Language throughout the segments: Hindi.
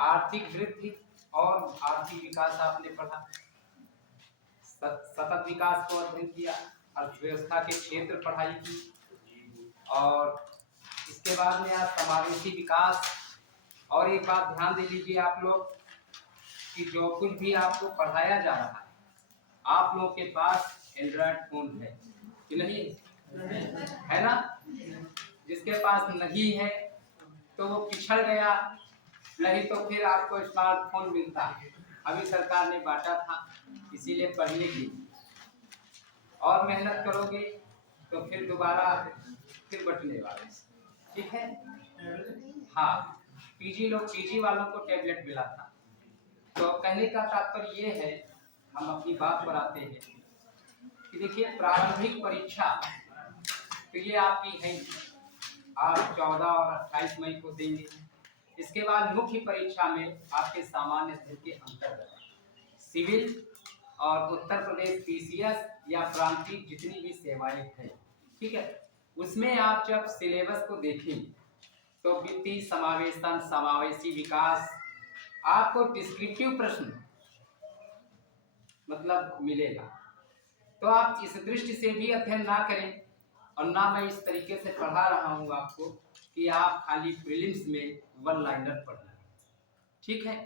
आर्थिक वृद्धि और आर्थिक विकास आपने पढ़ा, सतत विकास को अध्ययन किया, अर्थव्यवस्था के क्षेत्र पढ़ाई की, और इसके बाद में आज समावेशी विकास। और एक बात ध्यान दे लीजिए आप लोग कि जो कुछ भी आपको पढ़ाया जा रहा है, आप लोग के पास एंड्रॉयड फोन है कि नहीं? है ना? जिसके पास नहीं है तो वो पिछड़ गया, नहीं तो फिर आपको स्मार्टफोन मिलता है। अभी सरकार ने बांटा था, इसीलिए पढ़ने की और मेहनत करोगे तो फिर दोबारा फिर बटने वाले। ठीक है? हाँ, पीजी वालों को टैबलेट मिला था। तो कहने का तात्पर्य ये है, हम अपनी बात पर आते हैं कि देखिए प्रारंभिक परीक्षा तो ये आपकी है, आप 14 और 28 मई को देंगे। इसके बाद मुख्य परीक्षा में आपके सामान्य स्तर के अंतर्गत सिविल और उत्तर प्रदेश पीसीएस या प्रांतीय जितनी भी सेवाएं हैं, ठीक है, उसमें आप जब सिलेबस को देखें तो वित्तीय समावेशन, समावेशी विकास, आपको डिस्क्रिप्टिव प्रश्न मतलब मिलेगा। तो आप इस दृष्टि से भी अध्ययन ना करें, और ना मैं इस तरीके से पढ़ा रहा हूँ आपको कि आप खाली प्रीलिम्स में वन लाइनर पढ़ना। ठीक है?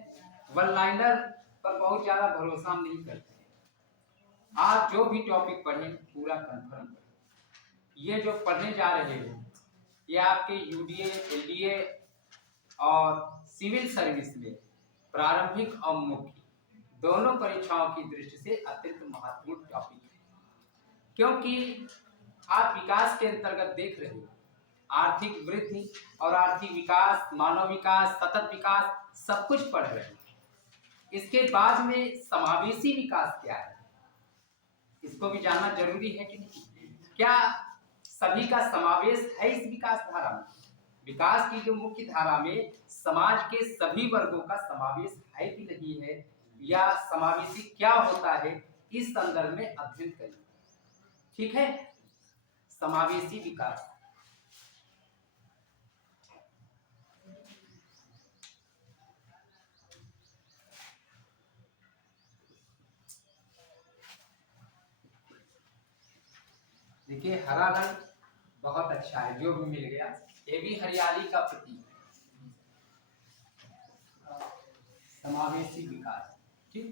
वन लाइनर पर बहुत ज़्यादा भरोसा हम नहीं करते। आप जो भी टॉपिक पढ़ें पूरा कंफर्म पढ़ें। ये जो पढ़ने जा रहे हो ये आपके यूडीए, एलडीए और सिविल सर्विस में प्रारंभिक और मुख्य दोनों परीक्षाओं की दृष्टि से अत्यंत महत्वपूर्ण टॉपिक है, क्योंकि आप विकास के अंतर्गत देख रहे हो आर्थिक वृद्धि और आर्थिक विकास, मानव विकास, सतत विकास, सब कुछ पढ़ रहे हैं। इसके बाद में समावेशी विकास क्या है, इसको भी जानना जरूरी है कि नहीं? क्या सभी का समावेश है इस विकास धारा में? विकास की जो मुख्य धारा में समाज के सभी वर्गों का समावेश है कि नहीं है, या समावेशी क्या होता है, इस संदर्भ में अध्ययन करें। ठीक है? समावेशी विकास देखिए, हरा रंग बहुत अच्छा है, जो भी मिल गया, ये भी हरियाली का प्रतीक है। समावेशी विकास, ठीक,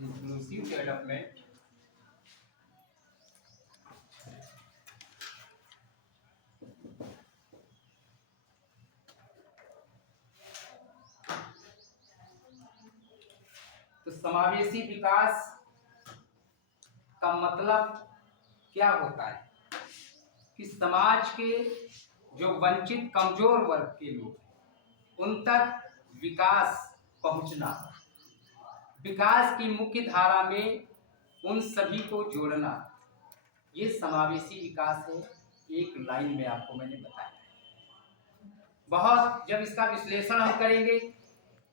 इंक्लूसिव डेवलपमेंट, तो समावेशी विकास का मतलब क्या होता है कि समाज के जो वंचित कमजोर वर्ग के लोग हैं उन तक विकास पहुंचना, विकास की मुख्य धारा में उन सभी को जोड़ना, ये समावेशी विकास है। एक लाइन में आपको मैंने बताया। बहुत जब इसका विश्लेषण हम करेंगे,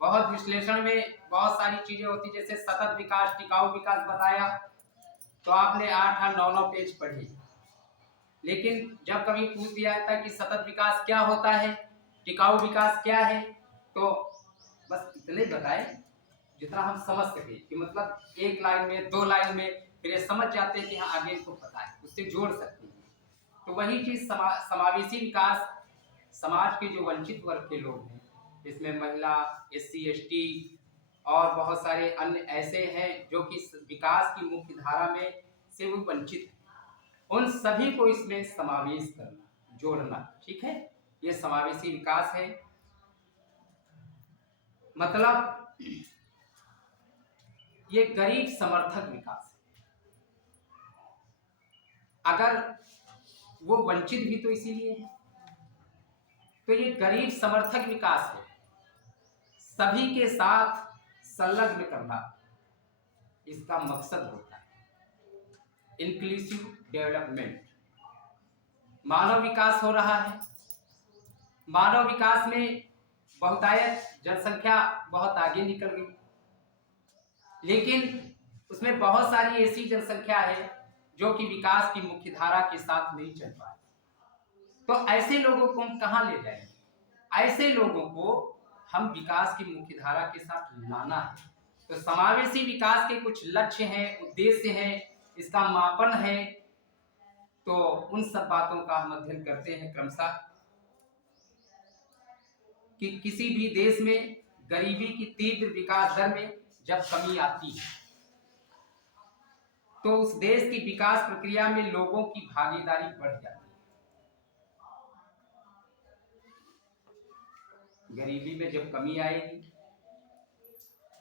बहुत विश्लेषण में बहुत सारी चीजें होती, जैसे सतत विकास, टिकाऊ विकास बताया तो आपने 8 और 9 पेज पढ़े, लेकिन जब कभी पूछ दिया जाता है कि सतत विकास क्या होता है, टिकाऊ विकास क्या है, तो बस इतने बताए जितना हम समझ सके, कि मतलब एक लाइन में, 2 लाइन में फिर ये समझ जाते हैं कि हाँ आगे इसको पता है, उससे जोड़ सकते हैं। तो वही चीज समावेशी विकास, समाज के जो वंचित वर्ग के लोग हैं, इसमें महिला, एससी, एसटी और बहुत सारे अन्य ऐसे हैं जो कि विकास की मुख्य धारा में से वो वंचित हैं, उन सभी को इसमें समावेश करना, जोड़ना। ठीक है? ये समावेशी विकास है। मतलब ये गरीब समर्थक विकास है। अगर वो वंचित भी तो इसीलिए है, तो ये गरीब समर्थक विकास है, सभी के साथ संलग्न करना इसका मकसद होता है। इंक्लूसिव डेवलपमेंट, मानव विकास हो रहा है। मानव विकास में बहुतायत जनसंख्या बहुत आगे निकल गई, लेकिन उसमें बहुत सारी ऐसी जनसंख्या है जो कि विकास की मुख्य धारा के साथ नहीं चल पाए। तो ऐसे लोगों को हम कहाँ ले जाएंगे? ऐसे लोगों को हम विकास की मुख्य धारा के साथ लाना है। तो समावेशी विकास के कुछ लक्ष्य हैं, उद्देश्य हैं, इसका मापन है। तो उन सब बातों का हम अध्ययन करते हैं क्रमशः कि किसी भी देश में गरीबी की तीव्र विकास दर में जब कमी आती है तो उस देश की विकास प्रक्रिया में लोगों की भागीदारी बढ़ जाती है। गरीबी में जब कमी आएगी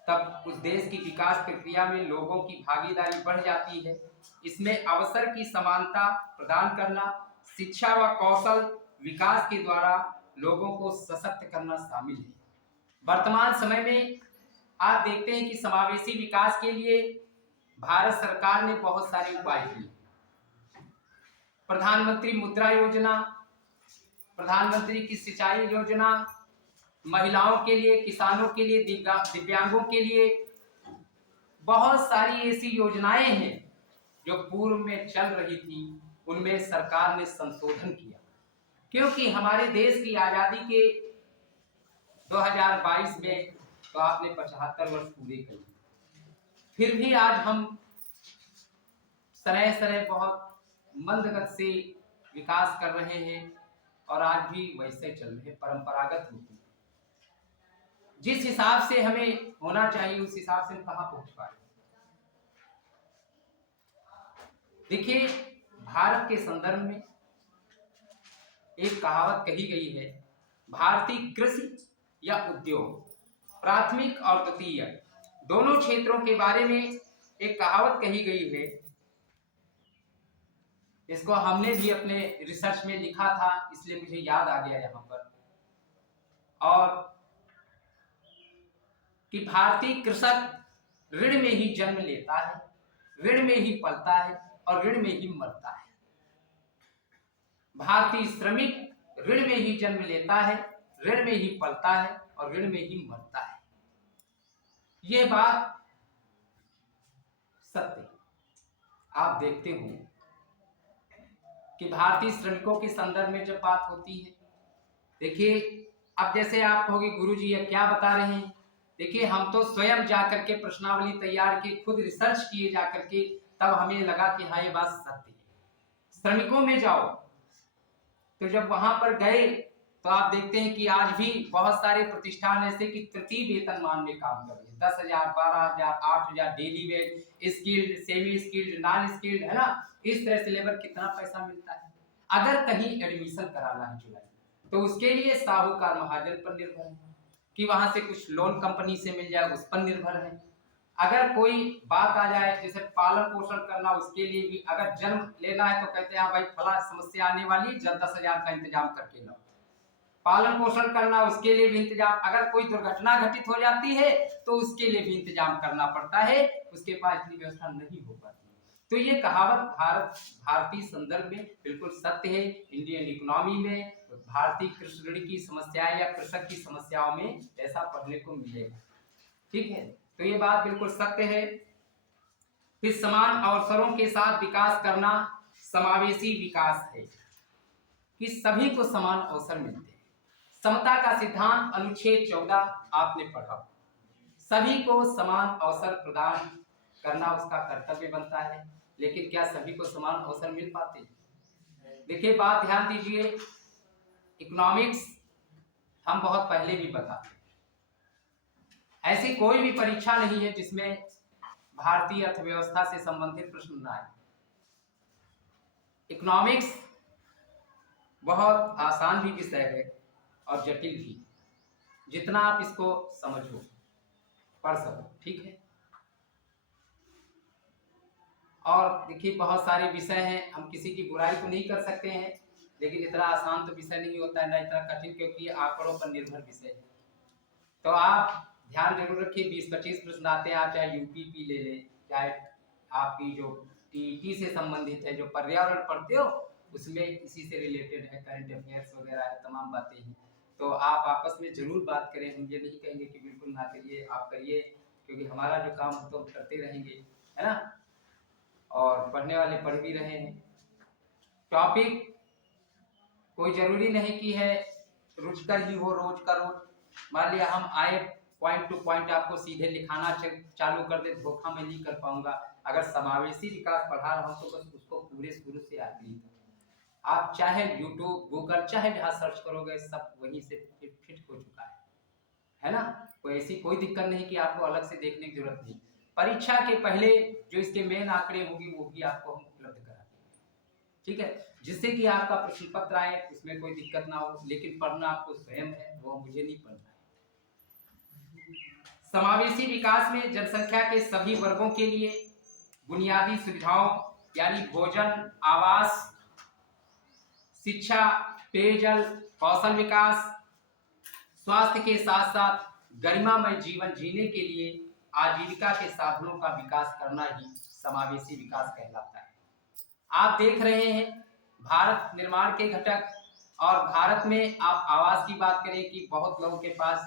तब उस देश की विकास प्रक्रिया में लोगों की भागीदारी बढ़ जाती है। इसमें अवसर की समानता प्रदान करना, शिक्षा व कौशल विकास के द्वारा लोगों को सशक्त करना शामिल है। वर्तमान समय में आप देखते हैं कि समावेशी विकास के लिए भारत सरकार ने बहुत सारे उपाय किए। प्रधानमंत्री मुद्रा योजना, प्रधानमंत्री की सिंचाई योजना, महिलाओं के लिए, किसानों के लिए, दिव्यांगों के लिए बहुत सारी ऐसी योजनाएं हैं जो पूर्व में चल रही थी, उनमें सरकार ने संशोधन किया। क्योंकि हमारे देश की आजादी के 2022 में तो आपने 75 वर्ष पूरे कर लिए, फिर भी आज हम सरह बहुत मंद गति से विकास कर रहे हैं और आज भी वैसे चल रहे हैं परंपरागत रूप में। जिस हिसाब से हमें होना चाहिए उस हिसाब से हम कहां पहुंच पाए। देखिए, भारत के संदर्भ में एक कहावत कही गई है, भारतीय कृषि या उद्योग, प्राथमिक और द्वितीय दोनों क्षेत्रों के बारे में एक कहावत कही गई है। इसको हमने भी अपने रिसर्च में लिखा था, इसलिए मुझे याद आ गया यहाँ पर। और कि भारतीय कृषक ऋण में ही जन्म लेता है, ऋण में ही पलता है और ऋण में ही मरता है। भारतीय श्रमिक ऋण में ही जन्म लेता है, ऋण में ही पलता है और ऋण में ही मरता है। ये बात सत्य। आप देखते हो कि भारतीय श्रमिकों के संदर्भ में जब बात होती है, देखिए अब जैसे आप कहोगे गुरुजी ये क्या बता रहे हैं। देखिए, हम तो स्वयं जाकर के प्रश्नावली तैयार की, खुद रिसर्च किए जाकर के, तब हमें लगा कि हाँ ये बात सत्य है। श्रमिकों में जाओ तो जब वहां पर गए तो आप देखते हैं कि आज भी बहुत सारे प्रतिष्ठान ऐसे कि तृतीय वेतनमान में काम कर रहे हैं, 10,000, 12,000, 8,000 daily veg, skilled, semi skilled, non skilled, है ना। इस तरह से लेबर कितना पैसा मिलता है। अगर कहीं एडमिशन कराना है जुलाई तो उसके लिए साहूकार महाजन पर निर्भर है कि वहां से कुछ लोन कंपनी से मिल जाए, उस पर निर्भर है। अगर कोई बात आ जाए जैसे पालन पोषण करना, उसके लिए भी अगर जन्म लेना है तो कहते हैं भाई फला समस्या आने वाली, 10,000 का इंतजाम करके लो। पालन पोषण करना, उसके लिए भी इंतजाम, अगर कोई दुर्घटना घटित हो जाती है तो उसके लिए भी इंतजाम करना पड़ता है, उसके पास इतनी व्यवस्था नहीं हो पाती। तो ये कहावत भारतीय संदर्भ में बिल्कुल सत्य है। इंडियन इकोनॉमी में भारतीय कृषि ऋण की समस्याएं या कृषक की समस्याओं में ऐसा पढ़ने को मिलेगा। ठीक है, तो ये बात बिल्कुल सत्य है। फिर समान अवसरों के साथ विकास करना समावेशी विकास है कि सभी को समान अवसर मिलते हैं। समता का सिद्धांत अनुच्छेद 14 आपने पढ़ा। सभी को समान अवसर प्रदान करना उसका कर्तव्य बनता है, लेकिन क्या सभी को समान अवसर मिल पाते हैं? देखिए, बात ध्यान दीजिए, इकोनॉमिक्स हम बहुत पहले भी बताते हैं, ऐसी कोई भी परीक्षा नहीं है जिसमें भारतीय अर्थव्यवस्था से संबंधित प्रश्न न आए। इकोनॉमिक्स बहुत आसान भी विषय है और जटिल भी, जितना आप इसको समझो, पढ़ सको। ठीक है, और देखिए बहुत सारे विषय हैं, हम किसी की बुराई तो नहीं कर सकते हैं, लेकिन इतना आसान तो विषय नहीं होता है, ना इतना कठिन, क्योंकि आंकड़ों पर निर्भर विषय है। तो आप ध्यान जरूर रखिए, 20-25 प्रश्न आते हैं, आप चाहे यूपीपी ले लें, चाहे आपकी जो टीईटी से संबंधित है, जो पर्यावरण पढ़ते हो उसमें इसी से रिलेटेड है, करंट अफेयर्स वगैरह है, तमाम बातें हैं। तो आप आपस में जरूर बात करें, हम ये नहीं कहेंगे कि बिल्कुल ना करिए, आप करिए, क्योंकि हमारा जो काम हो तो हम करते रहेंगे, है ना। और पढ़ने वाले पढ़ भी रहे हैं। टॉपिक कोई जरूरी नहीं कि है रुचकर ही हो रोज का रोज। मान लिया हम आए पॉइंट टू पॉइंट आपको सीधे लिखाना चालू कर दे, धोखा मैं नहीं कर पाऊंगा। अगर समावेशी विकास पढ़ा रहा हूं तो बस उसको पूरे शुरू से आती। आप चाहे यूट्यूब गूगल चाहे जहाँ सर्च करोगे सब वहीं से फिट हो चुका है ना। कोई ऐसी कोई दिक्कत नहीं कि आपको अलग से देखने की जरूरत नहीं। परीक्षा के पहले जो इसके मेन आंकड़े होंगी वो भी आपको हम उपलब्ध कराते हैं, ठीक है, जिससे कि आपका प्रश्न पत्र आए उसमें कोई दिक्कत ना हो। लेकिन पढ़ना आपको स्वयं है, वो मुझे नहीं पढ़ना है। समावेशी विकास में जनसंख्या के सभी वर्गों के लिए बुनियादी सुविधाओं यानी भोजन, आवास, शिक्षा, पेयजल, कौशल विकास, स्वास्थ्य के साथ साथ गरिमामय जीवन जीने के लिए आजीविका के साधनों का विकास करना ही समावेशी विकास कहलाता है। आप देख रहे हैं भारत निर्माण के घटक, और भारत में आप आवास की बात करें कि बहुत लोगों के पास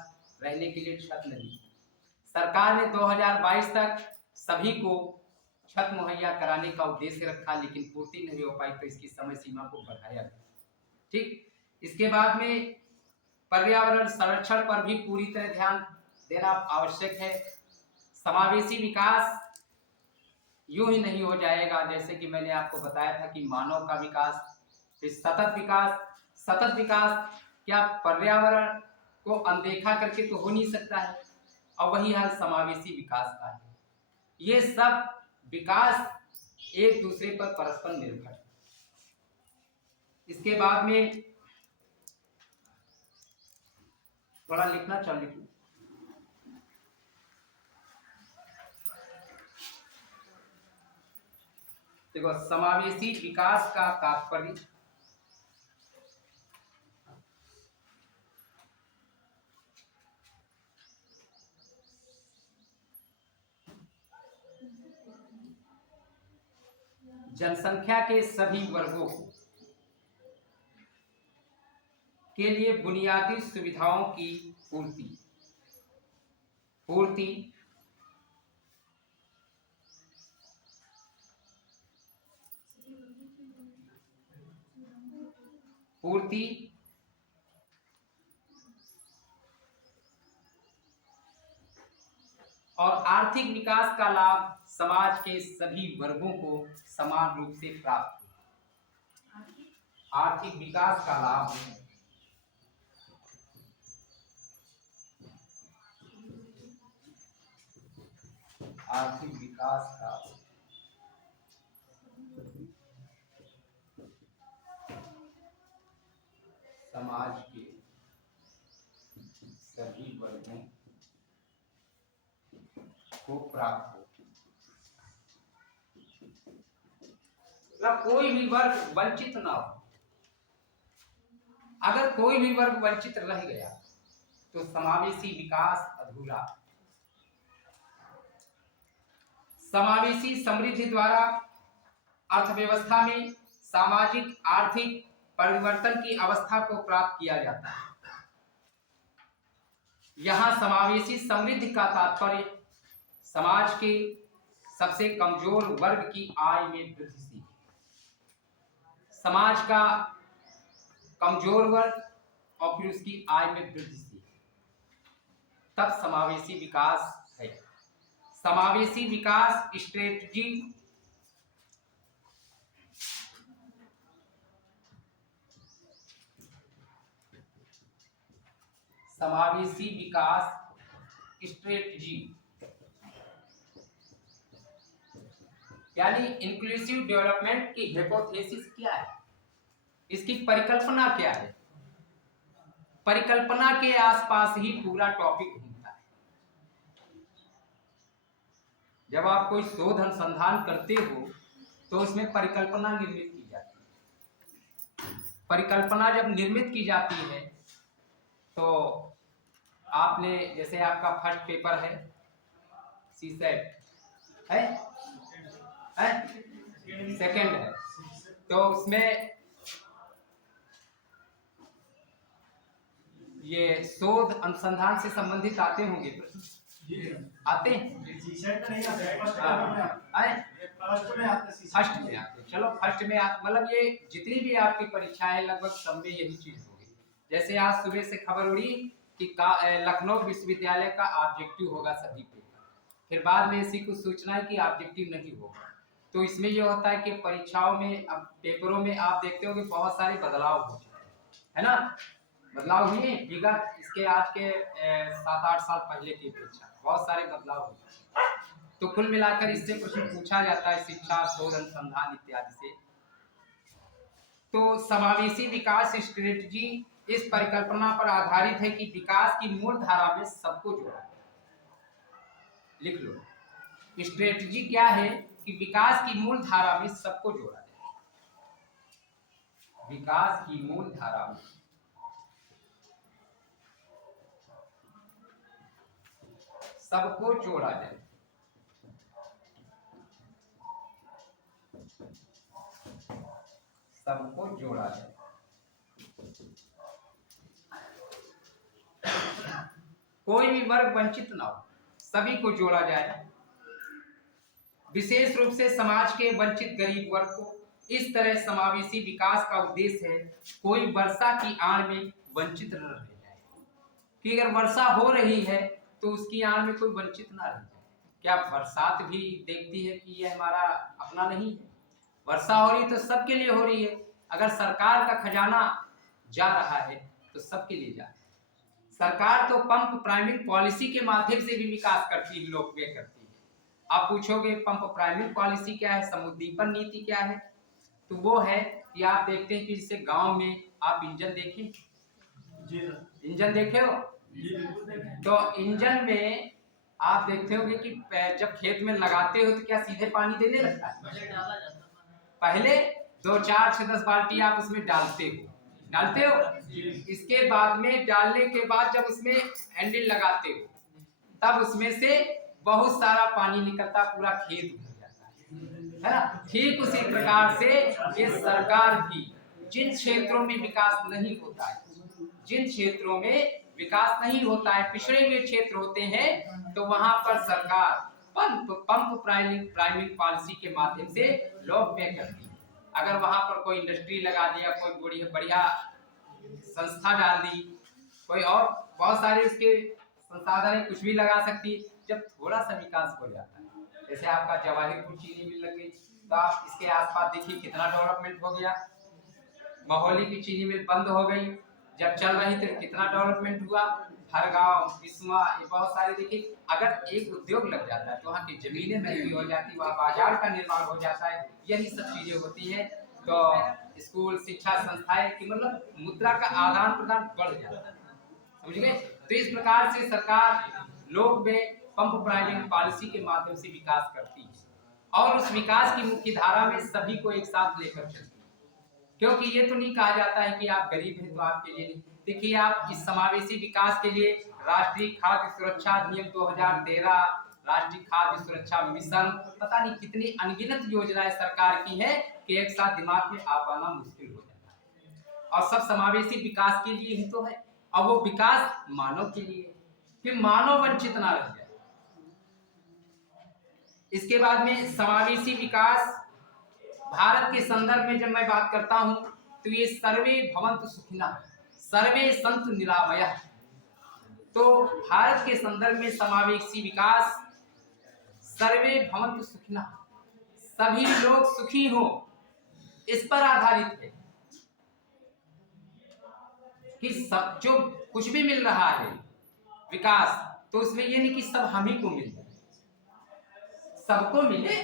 रहने के लिए छत नहीं। सरकार ने 2022 तक सभी को छत मुहैया कराने का उद्देश्य रखा, लेकिन पूर्ति नहीं हो पाई तो इसकी समय सीमा को बढ़ाया गया, ठीक। इसके बाद में पर्यावरण संरक्षण पर भी पूरी तरह ध्यान देना आवश्यक है। समावेशी विकास यूं ही नहीं हो जाएगा, जैसे कि मैंने आपको बताया था कि मानव का विकास, फिर सतत विकास। सतत विकास क्या पर्यावरण को अनदेखा करके तो हो नहीं सकता है, और वही हाल समावेशी विकास का है। ये सब विकास एक दूसरे पर परस्पर निर्भर है। इसके बाद में थोड़ा लिखना चल लिखूं। देखो, समावेशी विकास का तात्पर्य जनसंख्या के सभी वर्गों के लिए बुनियादी सुविधाओं की पूर्ति और आर्थिक विकास का लाभ समाज के सभी वर्गों को समान रूप से प्राप्त हो। आर्थिक विकास का लाभ समाज के सभी वर्गों को प्राप्त हो। कोई भी वर्ग वंचित ना हो। अगर कोई भी वर्ग वंचित रह गया तो समावेशी विकास अधूरा। समावेशी समृद्धि द्वारा अर्थव्यवस्था में सामाजिक आर्थिक परिवर्तन की अवस्था को प्राप्त किया जाता है। यहाँ समावेशी समृद्धि का तात्पर्य समाज के सबसे कमजोर वर्ग की आय में वृद्धि से। समाज का कमजोर वर्ग और फिर उसकी आय में वृद्धि से, तब समावेशी विकास है। समावेशी विकास स्ट्रेटजी यानी इंक्लूसिव डेवलपमेंट की हाइपोथेसिस क्या है, इसकी परिकल्पना क्या है। परिकल्पना के आसपास ही पूरा टॉपिक घूमता है। जब आप कोई शोध अनुसंधान करते हो तो उसमें परिकल्पना निर्मित की जाती है। परिकल्पना जब निर्मित की जाती है तो आपने, जैसे आपका फर्स्ट पेपर है सीसेट है, सेकंड है, तो उसमें ये शोध अनुसंधान से संबंधित आते होंगे प्रश्न, आते हैं? फर्स्ट में आते, चलो फर्स्ट में मतलब ये जितनी भी आपकी परीक्षाएं लगभग सब में यही चीज होगी। जैसे आज सुबह से खबर उड़ी कि लखनऊ विश्वविद्यालय का ऑब्जेक्टिव होगा सभी पेपर, फिर बाद में ऐसी कुछ सूचना है कि ऑब्जेक्टिव नहीं होगा। तो इसमें ये होता है कि परीक्षाओं में अब पेपरों में आप देखते हो कि बहुत सारे बदलाव हो चुके हैं, है ना? बदलाव हुए विगत इसके आज के 7-8 साल पहले की अपेक्षा बहुत सारे बदलाव हुए। तो कुल मिलाकर इससे प्रश्न पूछा जाता है शिक्षा, शोध, अनुसंधान इत्यादि से। तो समावेशी विकास स्ट्रेटजी इस परिकल्पना पर आधारित है कि विकास की मूल धारा में सबको जोड़ा। लिख लो, स्ट्रेटजी क्या है कि विकास की मूल धारा में सबको जोड़ा जाए। विकास की मूल धारा में सबको जोड़ा जाए। सबको जोड़ा जाए। कोई भी वर्ग वंचित ना हो, सभी को जोड़ा जाए। विशेष रूप से समाज के वंचित गरीब वर्ग को। इस तरह समावेशी विकास का उद्देश्य है कोई वर्षा की आड़ में वंचित न रह जाए, कि अगर वर्षा हो रही है तो उसकी आड़ में कोई वंचित ना रह जाए। क्या बरसात भी देखती है कि ये हमारा अपना नहीं है? वर्षा हो रही तो सबके लिए हो रही है। अगर सरकार का खजाना जा रहा है तो सबके लिए जा रहा है। सरकार तो पंप प्राइमिंग पॉलिसी के माध्यम से भी विकास करती है, लोकप्रिय करती है। आप पूछोगे पंप प्राइमिंग पॉलिसी क्या है, समुद्दीपन नीति क्या है? तो वो है कि आप देखते हैं कि जैसे गांव में आप इंजन देखें, इंजन देखे हो? तो इंजन में आप देखते होंगे कि जब खेत में लगाते हो तो क्या सीधे पानी देने लगता है? पहले 2, 4, 6, 10 बाल्टी आप उसमें डालते हो। इसके बाद में डालने के बाद जब उसमें हैंडल लगाते हो तब उसमें से बहुत सारा पानी निकलता, पूरा खेत भर जाता है ना? ठीक उसी प्रकार से ये सरकार भी जिन क्षेत्रों में विकास नहीं होता है, जिन क्षेत्रों में विकास नहीं होता है, पिछड़े हुए क्षेत्र होते हैं, तो वहां पर सरकार पंप प्राइमिंग पॉलिसी के माध्यम से लोग पे करती है। अगर वहां पर कोई इंडस्ट्री लगा दिया, कोई बढ़िया संस्था डाल दी, कोई और बहुत सारे उसके संसाधन कुछ भी लगा सकती है। जब थोड़ा सा विकास हो जाता है, जैसे आपका जवाहिरपुर चीनी मिल लग गई, तो आप इसके आसपास देखिए कितना डेवलपमेंट हो गया। महोली की चीनी मिल बंद हो गई, जब चल रही तो कितना डेवलपमेंट हुआ। हर गांव बिस्वा ये बहुत सारे देखिए, अगर एक उद्योग लग जाता है तो वहाँ की जमीनें महंगी हो जाती, वहाँ बाजार का निर्माण हो जाता है, यही सब चीजें होती हैं। तो स्कूल शिक्षा संस्थाएं की मतलब मुद्रा का आदान प्रदान बढ़ जाता है, समझ गए? तो इस प्रकार से सरकार लोग में पंप प्राइमिंग पॉलिसी के माध्यम से विकास करती है और उस विकास की मुख्य धारा में सभी को एक साथ लेकर चलती है। क्योंकि ये तो नहीं कहा जाता है कि आप गरीब हैं तो आपके लिए नहीं। देखिए, आप इस समावेशी विकास के लिए राष्ट्रीय खाद्य सुरक्षा अधिनियम 2013, राष्ट्रीय खाद्य सुरक्षा मिशन, पता नहीं कितनी अनगिनत योजनाएं सरकार की है कि एक साथ दिमाग में आ पाना मुश्किल हो जाता है। और सब समावेशी विकास के लिए ही तो है, और वो विकास मानव के लिए कि मानव वंचित ना रह जाए। इसके बाद में समावेशी विकास भारत के संदर्भ में जब मैं बात करता हूं तो ये सर्वे भवन्तु सुखिनः, सर्वे सन्तु निरामयः। तो भारत के संदर्भ में समावेशी विकास सर्वे भवन्तु सुखिनः, सभी लोग सुखी हो, इस पर आधारित है कि सब जो कुछ भी मिल रहा है विकास, तो उसमें ये नहीं कि सब हम ही को मिले, सबको मिले।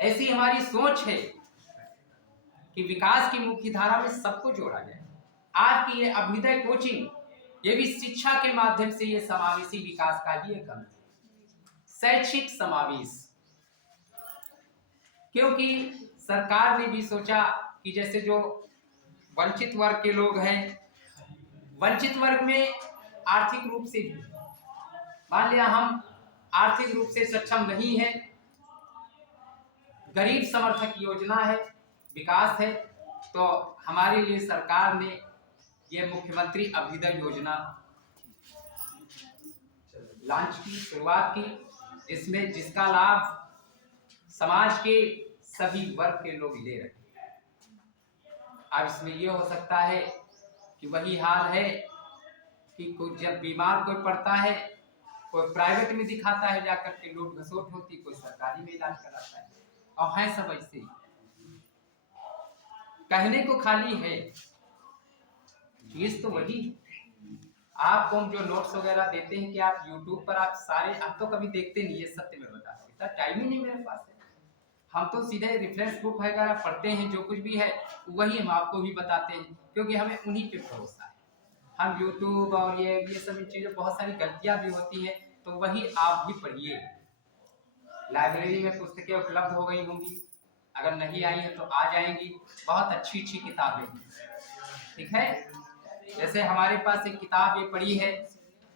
ऐसी हमारी सोच है कि विकास की मुख्य धारा में सबको जोड़ा जाए। आज की ये अभ्युदय कोचिंग, ये भी शिक्षा के माध्यम से ये समावेशी विकास का ही एक अंग है, शैक्षिक समावेश। क्योंकि सरकार ने भी सोचा कि जैसे जो वंचित वर्ग के लोग हैं, वंचित वर्ग में आर्थिक रूप से भी, मान लिया हम आर्थिक रूप से सक्षम नहीं है, गरीब समर्थक योजना है, विकास है, तो हमारे लिए सरकार ने ये मुख्यमंत्री अभ्युदय योजना लॉन्च की, शुरुआत की, जिसका लाभ समाज के सभी वर्ग के लोग ले रहे हैं। अब इसमें ये हो सकता है कि वही हाल है कि कोई जब बीमार कोई पड़ता है, कोई प्राइवेट में दिखाता है जाकर के, लूट घसोट होती, कोई सरकारी में इलाज कराता है, और है सब ऐसे ही। कहने को खाली है, चीज तो वही। आपको हम जो नोट्स वगैरह देते हैं कि आप YouTube पर आप सारे, आप तो कभी देखते नहीं, ये सत्य में बताते, इतना टाइम ही नहीं मेरे पास है। हम तो सीधे रेफरेंस बुक वगैरह पढ़ते हैं, जो कुछ भी है वही हम आपको भी बताते हैं, क्योंकि हमें उन्हीं पे भरोसा है। हम YouTube और ये सब चीज़ें, बहुत सारी गलतियां भी होती हैं, तो वही आप भी पढ़िए। लाइब्रेरी में पुस्तकें उपलब्ध हो गई होंगी, अगर नहीं आई है तो आ जाएंगी, बहुत अच्छी अच्छी किताबें, ठीक है। जैसे हमारे पास एक किताब ये पड़ी है,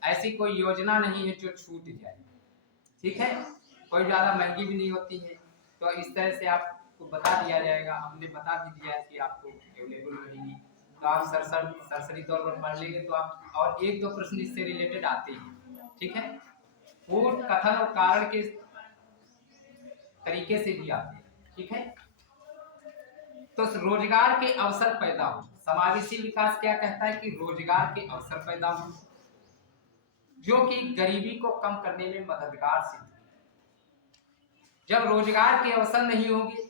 ऐसी कोई योजना नहीं है जो छूट जाए, ठीक है, कोई ज़्यादा महंगी भी नहीं होती है, तो इस तरह से आपको बता दिया जाएगा, हमने बता भी दिया है कि आपको अवेलेबल रहेगी, तो आप सरसरी तौर पर पढ़ लेंगे तो आप, और एक दो प्रश्न इससे रिलेटेड आते हैं, ठीक है, वो कथन और कारण के तरीके से भी आते हैं, ठीक है। तो रोजगार के अवसर पैदा हो, समावेशी विकास क्या कहता है कि रोजगार के अवसर पैदा हो, जो कि गरीबी को कम करने में मददगार सिद्ध है। जब रोजगार के अवसर नहीं होंगे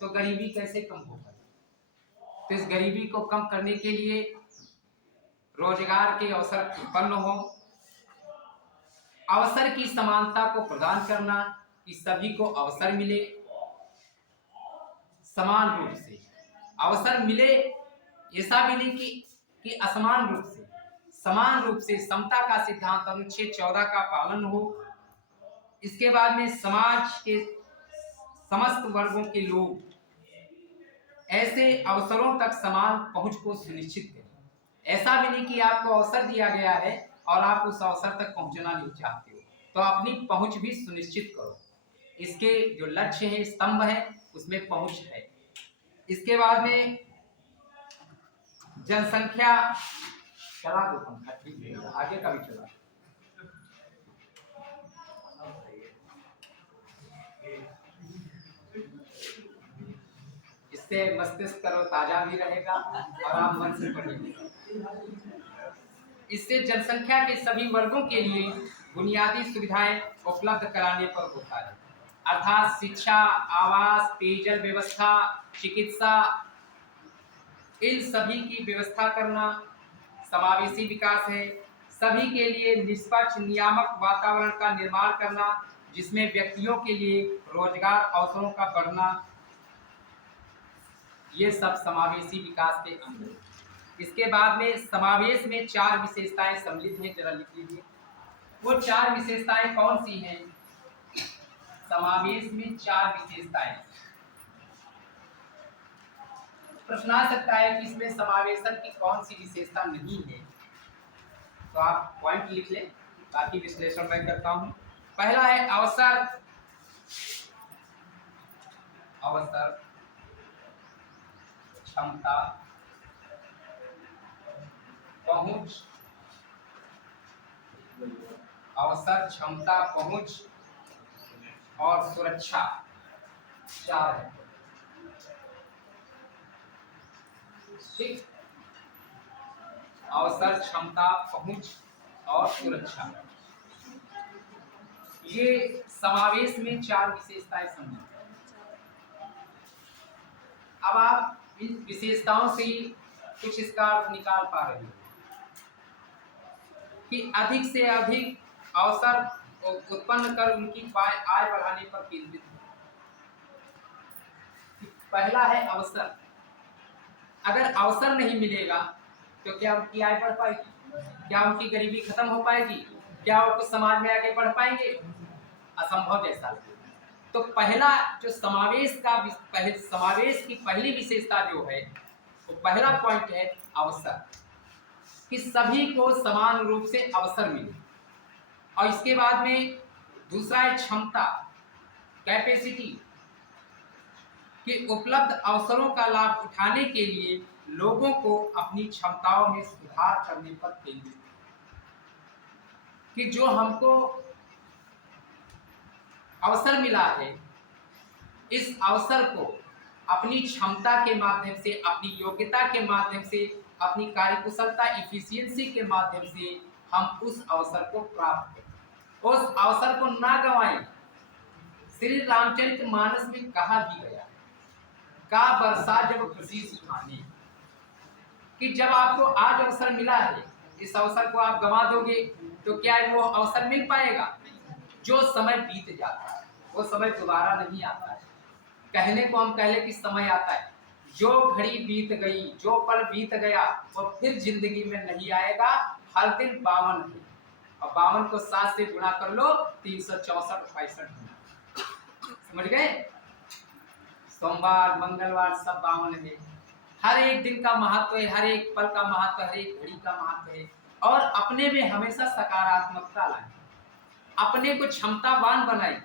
तो गरीबी कैसे कम होगा। तो इस गरीबी को कम करने के लिए रोजगार के अवसर उत्पन्न हो, अवसर की समानता को प्रदान करना, कि सभी को अवसर मिले, समान रूप से अवसर मिले, ऐसा भी नहीं कि असमान रूप से, समान रूप से समता का सिद्धांत अनुच्छेद 14 का पालन हो। इसके बाद में समाज के समस्त वर्गों के लोग ऐसे अवसरों तक समान पहुंच को सुनिश्चित करें। ऐसा भी नहीं कि आपको अवसर दिया गया है और आप उस अवसर तक पहुंचना नहीं चाहते हो, तो अपनी पहुंच भी सुनिश्चित करो। इसके जो लक्ष्य है, स्तंभ है, उसमें पहुंच है। इसके बाद में जनसंख्या, चला दो पंखा, ठीक है, आगे का भी चला। इससे मस्तिष्क करो ताजा भी रहेगा और आप मन से पढ़ेंगे। इससे जनसंख्या के सभी वर्गों के लिए बुनियादी सुविधाएं उपलब्ध कराने पर होता है, अर्थात शिक्षा, आवास, पेयजल व्यवस्था, चिकित्सा, इन सभी की व्यवस्था करना समावेशी विकास है। सभी के लिए निष्पक्ष नियामक वातावरण का निर्माण करना, जिसमें व्यक्तियों के लिए रोजगार अवसरों का बढ़ना, ये सब समावेशी विकास के अंग हैं। इसके बाद में समावेश में 4 विशेषताएं सम्मिलित हैं, जरा लिख लीजिए। वो 4 विशेषताएं कौन सी हैं? समावेश में 4 विशेषताएं। प्रश्न आ सकता है कि इसमें समावेशन की कौन सी विशेषता नहीं है, तो आप पॉइंट लिख लें, बाकी विश्लेषण मैं करता हूं। पहला है अवसर, अवसर, क्षमता, पहुंच, अवसर, क्षमता, पहुंच और सुरक्षा, 4 है, ठीक। अवसर, क्षमता, पहुंच और सुरक्षा, ये समावेश में 4 विशेषताएं सम्मिलित हैं। अब आप इन विशेषताओं से कुछ इसका अर्थ निकाल पा रहे हैं कि अधिक से अधिक अवसर उत्पन्न कर उनकी आय बढ़ाने पर केंद्रित है। पहला है अवसर। अगर अवसर नहीं मिलेगा तो क्या उनकी आय बढ़ पाएगी? क्या उनकी गरीबी खत्म हो पाएगी? क्या वो कुछ समाज में आगे बढ़ पाएंगे? असंभव जैसा लगेगा। तो पहला जो समावेश की पहली विशेषता जो है, वो पहला पॉइंट है अवसर, कि सभी को समान रूप से अवसर मिले। और इसके बाद में दूसरा है क्षमता, कैपेसिटी, कि उपलब्ध अवसरों का लाभ उठाने के लिए लोगों को अपनी क्षमताओं में सुधार करने पर केंद्रित। कि जो हमको अवसर मिला है, इस अवसर को अपनी क्षमता के माध्यम से, अपनी योग्यता के माध्यम से, अपनी कार्यकुशलता इफिशियंसी के माध्यम से हम उस अवसर को प्राप्त करें, उस अवसर को ना गंवाएं। श्री रामचरितमानस में कहा भी गया, का वर्षा जब खुशी सुहानी, कि जब आपको आज अवसर मिला है, इस अवसर को आप गंवा दोगे तो क्या वो अवसर मिल पाएगा? जो समय बीत जाता है वो समय दोबारा नहीं आता है। कहने को हम कह ले कि समय आता है, जो घड़ी बीत गई, जो पल बीत गया वो फिर जिंदगी में नहीं आएगा। हर दिन 52 है और 52 को 7 से गुणा कर लो, 364 65 समझ गए? सोमवार मंगलवार सब 52 है। हर एक दिन का महत्व है, हर एक पल का महत्व, हर एक घड़ी का महत्व है। और अपने में हमेशा सकारात्मकता लाएं, अपने को क्षमतावान बनाएं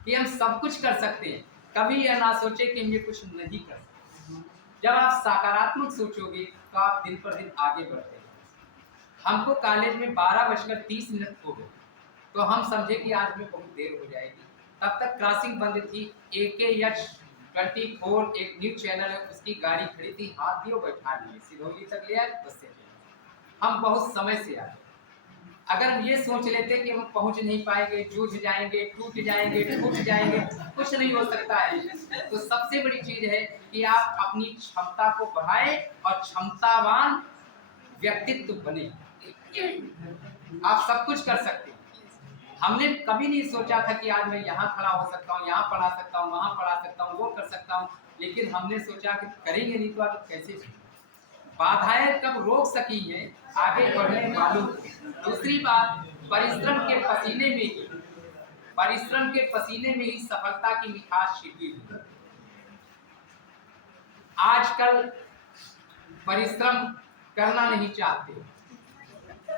कि हम सब कुछ कर सकते हैं। कभी यह ना सोचे कि हम ये कुछ नहीं कर सकते। जब आप सकारात्मक सोचोगे तो आप दिन पर दिन आगे बढ़ते हैं। हमको कॉलेज में 12:30 हो गए तो हम समझे कि आज में बहुत देर हो जाएगी। तब तक क्रॉसिंग बंद थी। AKH24 एक न्यूज चैनल है, उसकी गाड़ी खड़ी थी, हाथ दियो बैठा लिए, सिधौली तक ले आए, बस से हम बहुत समय से आए। अगर हम ये सोच लेते कि हम पहुंच नहीं पाएंगे, जूझ जाएंगे, टूट जाएंगे, टूट जाएंगे, कुछ नहीं हो सकता है। तो सबसे बड़ी चीज है कि आप अपनी क्षमता को बढ़ाएं और क्षमतावान व्यक्तित्व बने। आप सब कुछ कर सकते हैं। हमने कभी नहीं सोचा था कि आज मैं यहाँ खड़ा हो सकता हूँ, यहाँ पढ़ा सकता हूँ, वहाँ पढ़ा सकता हूँ, वो कर सकता हूँ, लेकिन हमने सोचा कि करेंगे नहीं तो आप कैसे? बाधाएं कब रोक सकी है आगे बढ़ने वालों को। दूसरी बात, परिश्रम के पसीने में ही सफलता की मिठास छिपी हुई है। आजकल परिश्रम करना नहीं चाहते,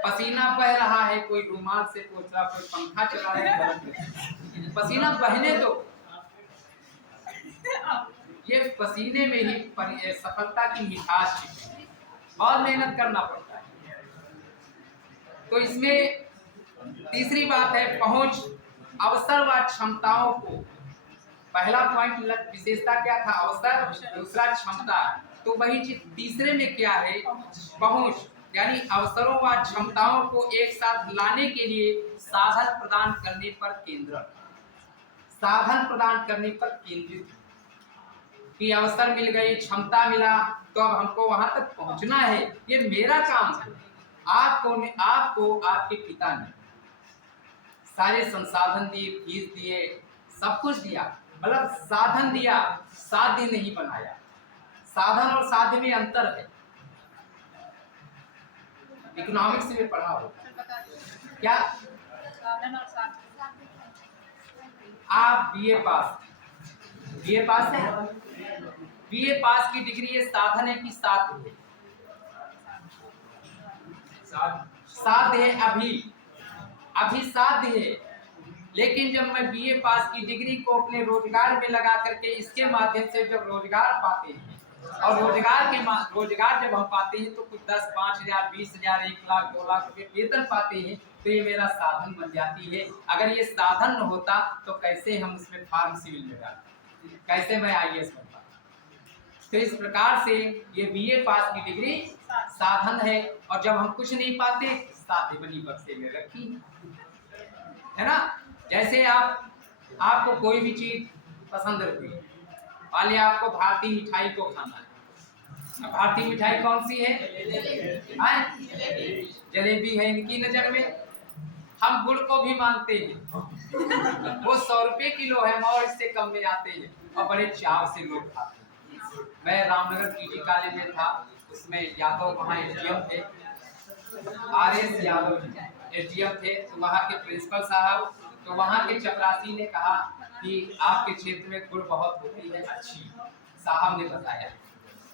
पसीना बह रहा है, कोई रुमाल से पोंछ रहा, कोई पंखा चला रहा है, पसीना बहने दो। ये पसीने में ही सफलता की मिठास छिपी है और मेहनत करना पड़ता है। तो इसमें तीसरी बात है पहुंच, अवसर व क्षमताओं को। पहला पॉइंट विशेषता क्या था? अवसर, दूसरा क्षमता। तो वही चीज तीसरे में क्या है? पहुंच, यानी अवसरों व क्षमताओं को एक साथ लाने के लिए साधन प्रदान करने पर केंद्रित, साधन प्रदान करने पर केंद्रित कि अवसर मिल गई, क्षमता मिला, तो अब हमको वहां तक पहुंचना है, ये मेरा काम है। आपको आपके पिता ने सारे संसाधन दिए, फीस दिए, सब कुछ दिया, मतलब साधन दिया, साध्य नहीं बनाया। साधन और साध्य में अंतर है। इकोनॉमिक्स में पढ़ा हो क्या? आप बीए पास है? बीए पास की डिग्री ये साधन है कि साध्य है? साध्य है। अभी साध्य है। लेकिन जब मैं बीए पास की डिग्री को अपने रोजगार में लगा करके इसके माध्यम से जब रोजगार पाते हैं, और रोजगार जब हम पाते हैं तो कुछ 10, 5,000, 20,000, 1 लाख, 2 लाख रुपए वेतन पाते हैं, तो ये मेरा साधन बन जाती है। अगर ये साधन न होता तो कैसे हम उसमें फॉर्म सिविल में डालते, कैसे मैं IAS बनता? तो इस प्रकार से ये बीए पास की डिग्री साधन है, और जब हम कुछ नहीं पाते साध्य बनी बक्से में रखी है ना। जैसे आपको कोई भी चीज पसंद हुई, मान लिया आपको भारतीय मिठाई को खाना है। भारतीय मिठाई कौन सी है? जलेबी है इनकी नजर में। हम गुड़ को भी मानते हैं, वो 100 रुपए किलो है और इससे कम में आते हैं और बड़े चाव से लोग खाते हैं। मैं रामनगर पीजी कॉलेज में था, उसमें यादव वहाँ SDM थे, RS यादव SDM थे। तो वहाँ के प्रिंसिपल साहब, तो वहाँ के चपरासी ने कहा कि आपके क्षेत्र में गुड़ बहुत होती है अच्छी। साहब ने बताया,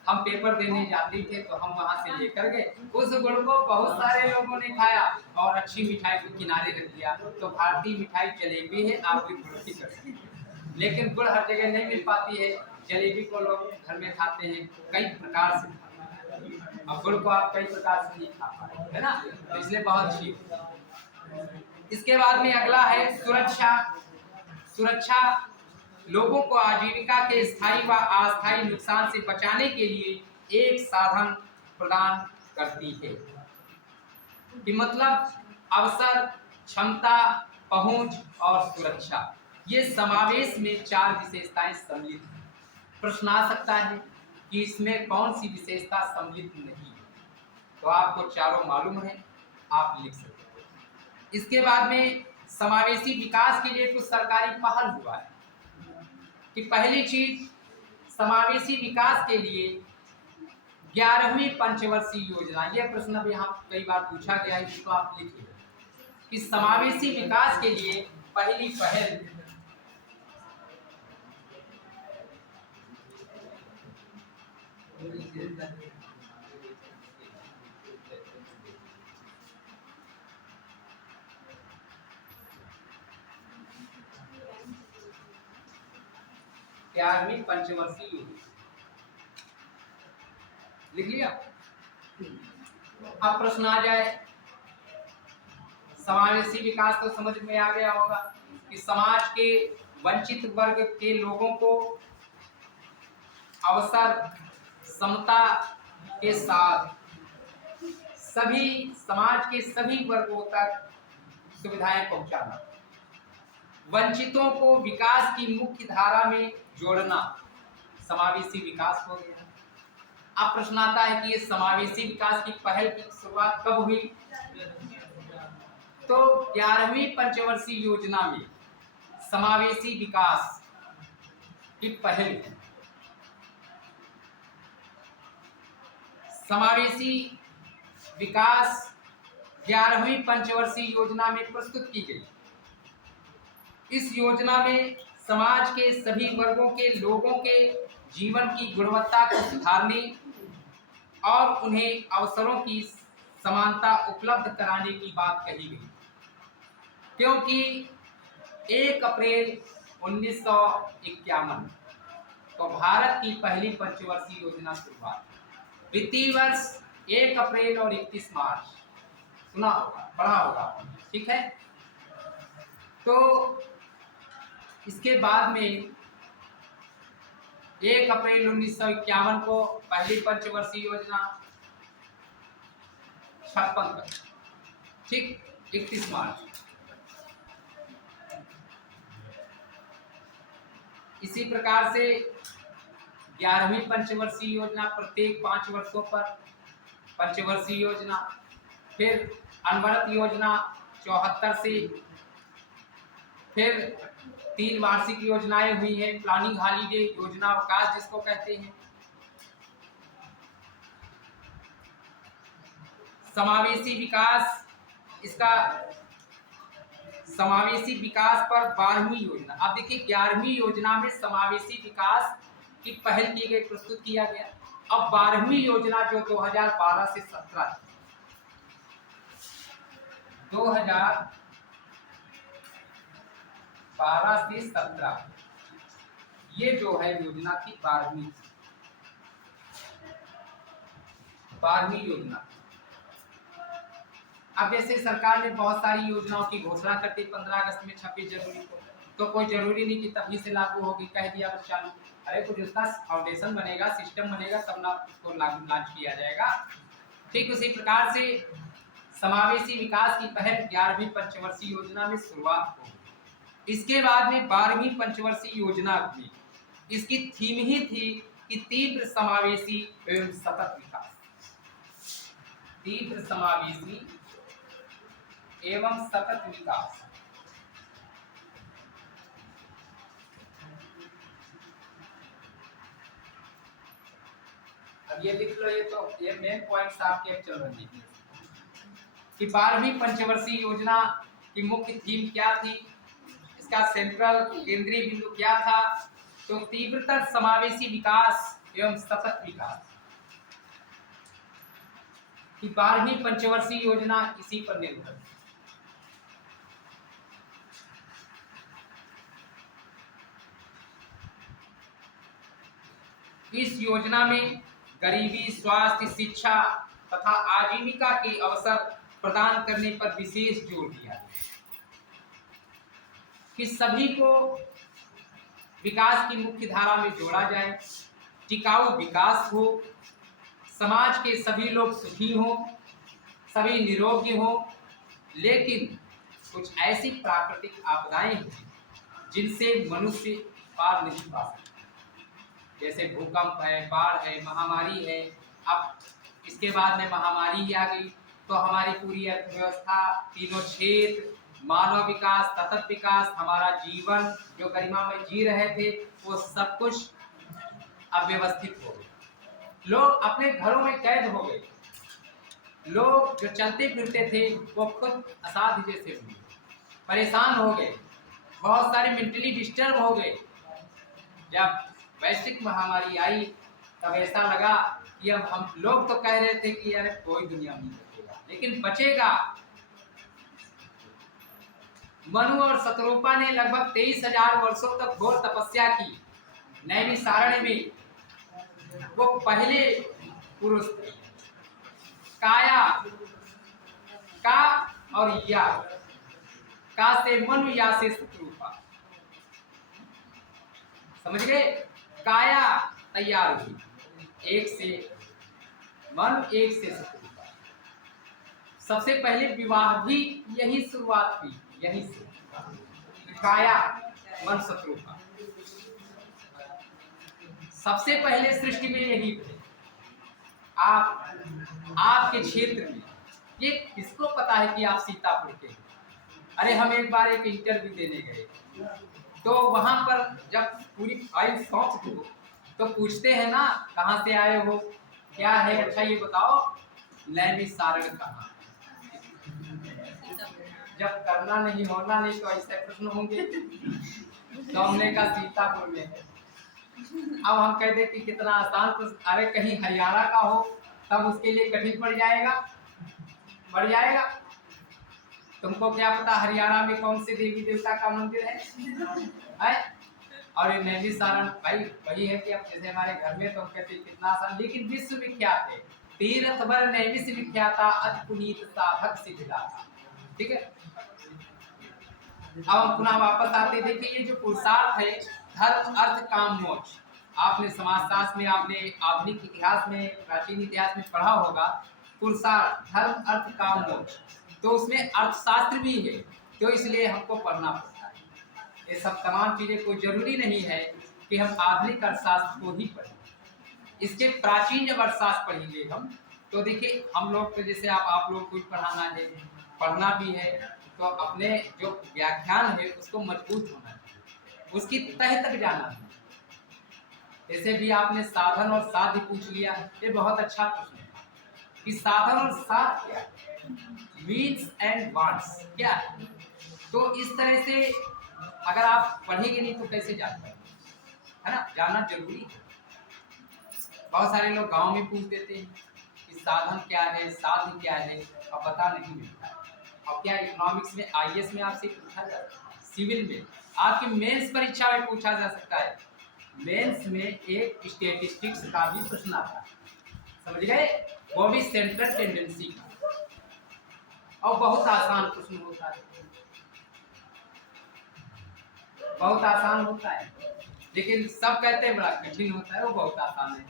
हम पेपर देने जाते थे तो हम वहाँ से लेकर गए। उस गुड़ को बहुत सारे लोगों ने खाया और अच्छी मिठाई को किनारे रख दिया। तो भारतीय मिठाई जलेबी है, आप भी गुड़ की कर सकते हैं, लेकिन गुड़ हर जगह नहीं मिल पाती है। जलेबी को लोग घर में खाते हैं कई प्रकार से, अब गुड़ को आप कई प्रकार से नहीं खा पाए, है ना। तो इसलिए बहुत अच्छी। इसके बाद में अगला है सुरक्षा। सुरक्षा लोगों को आजीविका के स्थायी व अस्थायी नुकसान से बचाने के लिए एक साधन प्रदान करती है। कि मतलब अवसर, क्षमता, पहुंच और सुरक्षा, ये समावेश में 4 विशेषताएं सम्मिलित हैं। प्रश्न आ सकता है कि इसमें कौन सी विशेषता सम्मिलित नहीं है, तो आपको चारों मालूम है, आप लिख सकते हो। इसके बाद में समावेशी विकास के लिए कुछ सरकारी पहल हुआ है। कि पहली चीज, समावेशी विकास के लिए 11वीं पंचवर्षीय योजना, यह प्रश्न भी यहाँ कई बार पूछा गया है, इसको आप लिखिए कि समावेशी विकास के लिए पहली पहल 11वीं पंचवर्षीय योजना लिख लिया। अब प्रश्न आ जाए, समावेशी विकास तो समझ में आ गया होगा कि समाज के वंचित वर्ग के लोगों को अवसर, समता के साथ सभी समाज के सभी वर्गों तक सुविधाएं पहुंचाना, वंचितों को विकास की मुख्य धारा में जोड़ना, समावेशी विकास हो गया। अब प्रश्न आता है कि ये समावेशी विकास की पहल की शुरुआत कब हुई? तो 11वीं पंचवर्षीय योजना में समावेशी विकास की पहल, समावेशी विकास 11वीं पंचवर्षीय योजना में प्रस्तुत की गई। इस योजना में समाज के सभी वर्गों के लोगों के जीवन की गुणवत्ता को सुधारने और उन्हें अवसरों की समानता उपलब्ध कराने की बात कही गई। क्योंकि 1 अप्रैल 1951 तो भारत की पहली पंचवर्षीय योजना शुरुआत, वित्तीय वर्ष 1 अप्रैल और 31 मार्च, सुना होगा, पढ़ा होगा, ठीक है। तो इसके बाद में 1 अप्रैल 1951 को पहली पंचवर्षीय योजना 56 तक, ठीक, 31 मार्च। इसी प्रकार से 11वीं पंचवर्षीय योजना प्रत्येक 5 वर्षों पर पंचवर्षीय योजना, फिर अनवरत योजना 74 से, फिर 3 वार्षिक योजनाएं हुई हैं, प्लानिंग हॉलीडे योजना अवकाश जिसको कहते हैं। समावेशी विकास, इसका समावेशी विकास पर 12वीं योजना। अब देखिए 11वीं योजना में समावेशी विकास की पहल की गई, प्रस्तुत किया गया। अब 12वीं योजना जो 2012 से 17, 2012 से 17, ये जो है योजना थी 12वीं योजना। अब जैसे सरकार ने बहुत सारी योजनाओं की घोषणा करती 15 अगस्त में, 26 जनवरी को, तो कोई जरूरी नहीं कि तभी से लागू होगी, कह दिया बस चालू। अरे कुछ उसका फाउंडेशन बनेगा, सिस्टम बनेगा, तब ना उसको लागू लॉन्च किया जाएगा। ठीक उसी प्रकार से समावेशी विकास की पहल 11वीं पंचवर्षीय योजना में शुरुआत होगी। इसके बाद में 12वीं पंचवर्षीय योजना हुई। इसकी थीम ही थी कि तीव्र समावेशी एवं सतत विकास, तीव्र समावेशी एवं सतत विकास। अब ये लिख लो, ये तो ये मेन पॉइंट्स आपके चल रहे हैं कि 12वीं पंचवर्षीय योजना की मुख्य थीम क्या थी, इसका सेंट्रल केंद्रीय बिंदु क्या था, तो तीव्रतर समावेशी विकास एवं सतत विकास की 12वीं पंचवर्षीय योजना इसी पर निर्भर है। इस योजना में गरीबी, स्वास्थ्य, शिक्षा तथा आजीविका के अवसर प्रदान करने पर विशेष जोर दिया कि सभी को विकास की मुख्य धारा में जोड़ा जाए, टिकाऊ विकास हो, समाज के सभी लोग सुखी हों, सभी निरोगी हों, लेकिन कुछ ऐसी प्राकृतिक आपदाएं हैं जिनसे मनुष्य पार नहीं पा सकता, जैसे भूकंप है, बाढ़ है, महामारी है। अब इसके बाद में महामारी ही आ गई तो हमारी पूरी अर्थव्यवस्था, तीनों क्षेत्र, मानव विकास, सतत विकास, हमारा जीवन जो गरिमा में जी रहे थे वो सब कुछ अव्यवस्थित हो गए। लोग अपने घरों में कैद हो गए, लोग जो चलते फिरते थे वो खुद असाध्य जैसे हुए, परेशान हो गए, बहुत सारे मेंटली डिस्टर्ब हो गए। जब वैश्विक महामारी आई तब ऐसा लगा कि अब हम लोग तो कह रहे थे कि यार कोई दुनिया में नहीं बचेगा, लेकिन बचेगा। मनु और शतरूपा ने लगभग 23,000 वर्षों तक घोर तपस्या की नैमिषारण्य में। वो पहले पुरुष थे। काया का और या, का से मनु, या से शतरूपा, समझ गए? काया तैयार हुई, एक से मन, एक से शतरूपा। सबसे पहले विवाह भी यही शुरुआत हुई, यही से काया मन शतरूपा। सबसे पहले सृष्टि में यही थे। आपके क्षेत्र में ये किसको पता है कि आप सीतापुर के? अरे हम एक बार एक इंटरव्यू देने गए तो वहां पर जब पूरी फाइल सौंप दो तो पूछते हैं ना कहाँ से आए हो, क्या है, अच्छा ये बताओ नैमिषारण्य कहाँ। जब करना नहीं होना नहीं तो ऐसे प्रश्न होंगे। तो हमने कहा सीतापुर में है। अब हम कहते कि कितना आसान प्रश्न, अरे कहीं हरियाणा का हो तब उसके लिए कठिन पड़ जाएगा, बढ़ जाएगा। तुमको क्या पता हरियाणा में कौन से देवी देवता का मंदिर है? और ये नैमिषारण्य भाई वही है कि अब जैसे हमारे घर में तो हम कहते कितना आसान, लेकिन विश्व विख्यात है। तीर्थ बर नैमिष विख्याता, अति पुनीत साधक सिद्धिदाता। ठीक है, अब हम पुनः वापस आते। देखिए ये जो पुरुषार्थ है, धर्म अर्थ काम मोक्ष, आपने समाजशास्त्र में, आपने आधुनिक इतिहास में, प्राचीन इतिहास में पढ़ा होगा। पुरुषार्थ, धर्म अर्थ काम मोक्ष, तो उसमें अर्थशास्त्र भी है, तो इसलिए हमको पढ़ना पड़ता है। ये सब तमाम चीजें कोई जरूरी नहीं है कि हम आधुनिक अर्थशास्त्र को ही पढ़ें। इसके प्राचीन जब अर्थशास्त्र पढ़ेंगे हम तो देखिए हम लोग तो जैसे आप लोग को पढ़ाना है, पढ़ना भी है, तो अपने जो व्याख्यान है उसको मजबूत होना है, उसकी तह तक जाना है। जैसे भी आपने साधन और साध्य पूछ लिया, ये बहुत अच्छा प्रश्न है कि साधन और साध्य क्या है, मीन्स एंड वांट्स क्या है। तो इस तरह से अगर आप पढ़ेंगे नहीं तो कैसे जान पाएंगे, है ना? जानना जरूरी है। बहुत सारे लोग गांव में पूछ देते हैं कि साधन क्या है, साध्य क्या है, अब पता नहीं मिलता है। अब क्या इकोनॉमिक्स में, आईएएस में आपसे पूछा जाता है, सिविल में, आपकी मेंस परीक्षा में पूछा जा सकता है। मेंस में एक स्टैटिस्टिक्स का भी प्रश्न आता है, समझ गए? वो भी सेंट्रल टेंडेंसी का, और बहुत आसान प्रश्न होता है, बहुत आसान होता है। लेकिन सब कहते हैं बड़ा कठिन होता है, वो बहुत आसान है,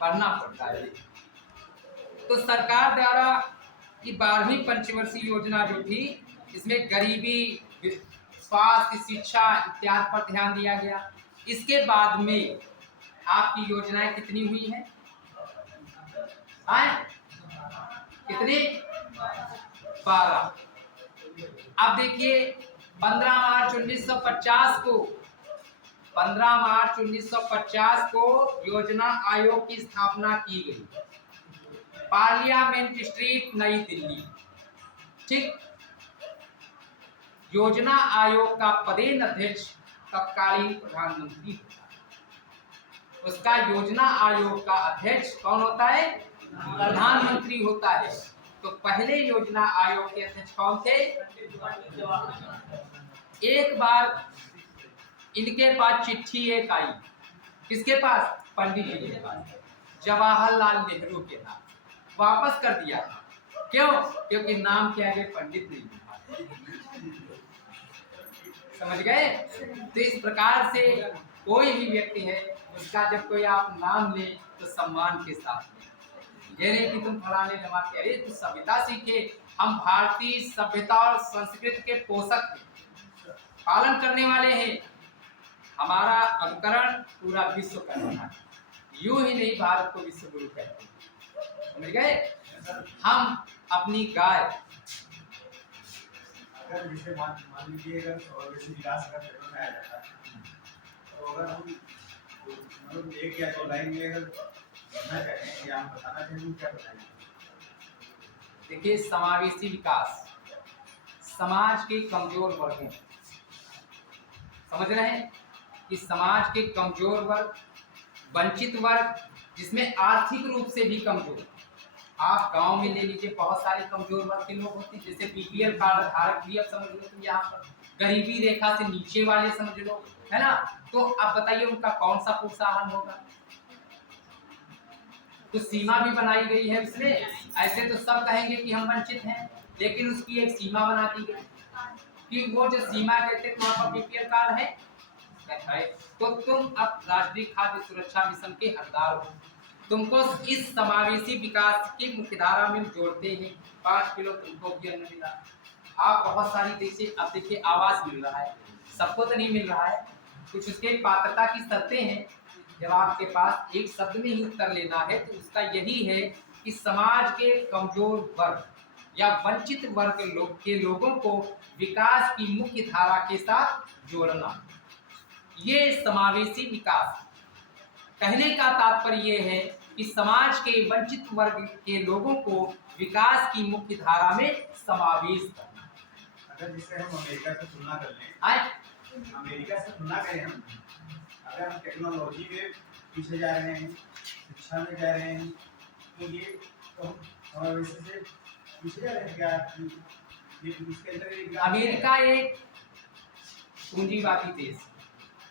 पढ़ना पड़ता है। तो सरकार द्वारा की 12वीं पंचवर्षीय योजना जो थी, इसमें गरीबी, स्वास्थ्य, शिक्षा इत्यादि पर ध्यान दिया गया। इसके बाद में आपकी योजनाएं कितनी हुई हैं? कितनी? 12। अब देखिए 15 मार्च 1950 को, 15 मार्च 1950 को योजना आयोग की स्थापना की गई, पार्लियामेंट स्ट्रीट, नई दिल्ली। ठीक, योजना आयोग का पदेन अध्यक्ष तत्कालीन प्रधानमंत्री होता है। उसका योजना आयोग का अध्यक्ष कौन होता है? प्रधानमंत्री होता है। तो पहले योजना आयोग के अध्यक्ष कौन थे? एक बार इनके पास चिट्ठी एक आई, किसके पास? पंडित जी के पास, जवाहरलाल नेहरू के नाम, वापस कर दिया। क्यों? क्योंकि नाम के आगे पंडित नहीं लिखा। समझ गए? तो इस प्रकार से कोई भी व्यक्ति है उसका जब कोई आप नाम ले तो सम्मान के साथ ले। ये नहीं कि तुम फलाने जमात के, अरे तू सभ्यता सीखे। हम भारतीय सभ्यता और संस्कृति के पोषक हैं, पालन करने वाले हैं। हमारा अनुकरण पूरा विश्व कर रहा है। यूं ही नहीं भारत को विश्व गुरु कहते हैं। समझ गए? हम अपनी गाय, अगर जैसे मान लीजिए अगर समावेशी विकास अगर पेपर में आ जाता है, तो अगर हम मतलब एक या दो लाइन में अगर कहना चाहें या हम बताना चाहें क्या बताएंगे? देखिए, समावेशी विकास समाज के कमजोर वर्गों, समझ रहे हैं कि समाज के कमजोर वर्ग, वंचित वर्ग, जिसमें आर्थिक रूप से भी कमजोर। आप गांव में ले लीजिए, बहुत सारे कमजोर वर्ग के लोग होते हैं, जैसे बीपीएल कार्ड धारक भी अब समझ लो तुम यहाँ पर, गरीबी रेखा से नीचे वाले समझ लो, है ना। तो अब बताइए उनका कौन सा प्रोत्साहन होगा? तो सीमा भी बनाई गई है उसमें। ऐसे तो सब कहेंगे कि हम वंचित हैं, लेकिन उसकी एक सीमा बना दी गई कि वो जो सीमा कहते हैं वहाँ पर बीपीएल कार्ड है तो तुम अब राष्ट्रीय खाद्य सुरक्षा मिशन के हकदार हो। तुमको इस समावेशी विकास की मुख्यधारा में जोड़ते हैं। 5 किलो तुमको भी अन्न मिला। आप बहुत सारी देखिए, अब देखिए आवास मिल रहा है, सबको तो नहीं मिल रहा है, कुछ उसके पात्रता की शर्तें हैं। जब आपके पास एक शब्द में ही उत्तर लेना है तो उसका यही है कि समाज के कमजोर वर्ग या वंचित वर्ग के लोगों को विकास की मुख्य धारा के साथ जोड़ना। ये समावेशी विकास कहने का तात्पर्य ये है कि समाज के वंचित वर्ग के लोगों को विकास की मुख्य धारा में समावेश करना। अगर जिससे हम अमेरिका से तुलना कर लें, अमेरिका से तुलना करें हम, अगर हम टेक्नोलॉजी में पीछे जा रहे हैं, शिक्षा में जा रहे हैं, तो ये तो हम समावेशी से पीछे जा रहे हैं क्या? इसके अंदर अमेरिका एक पूंजीवादी देश,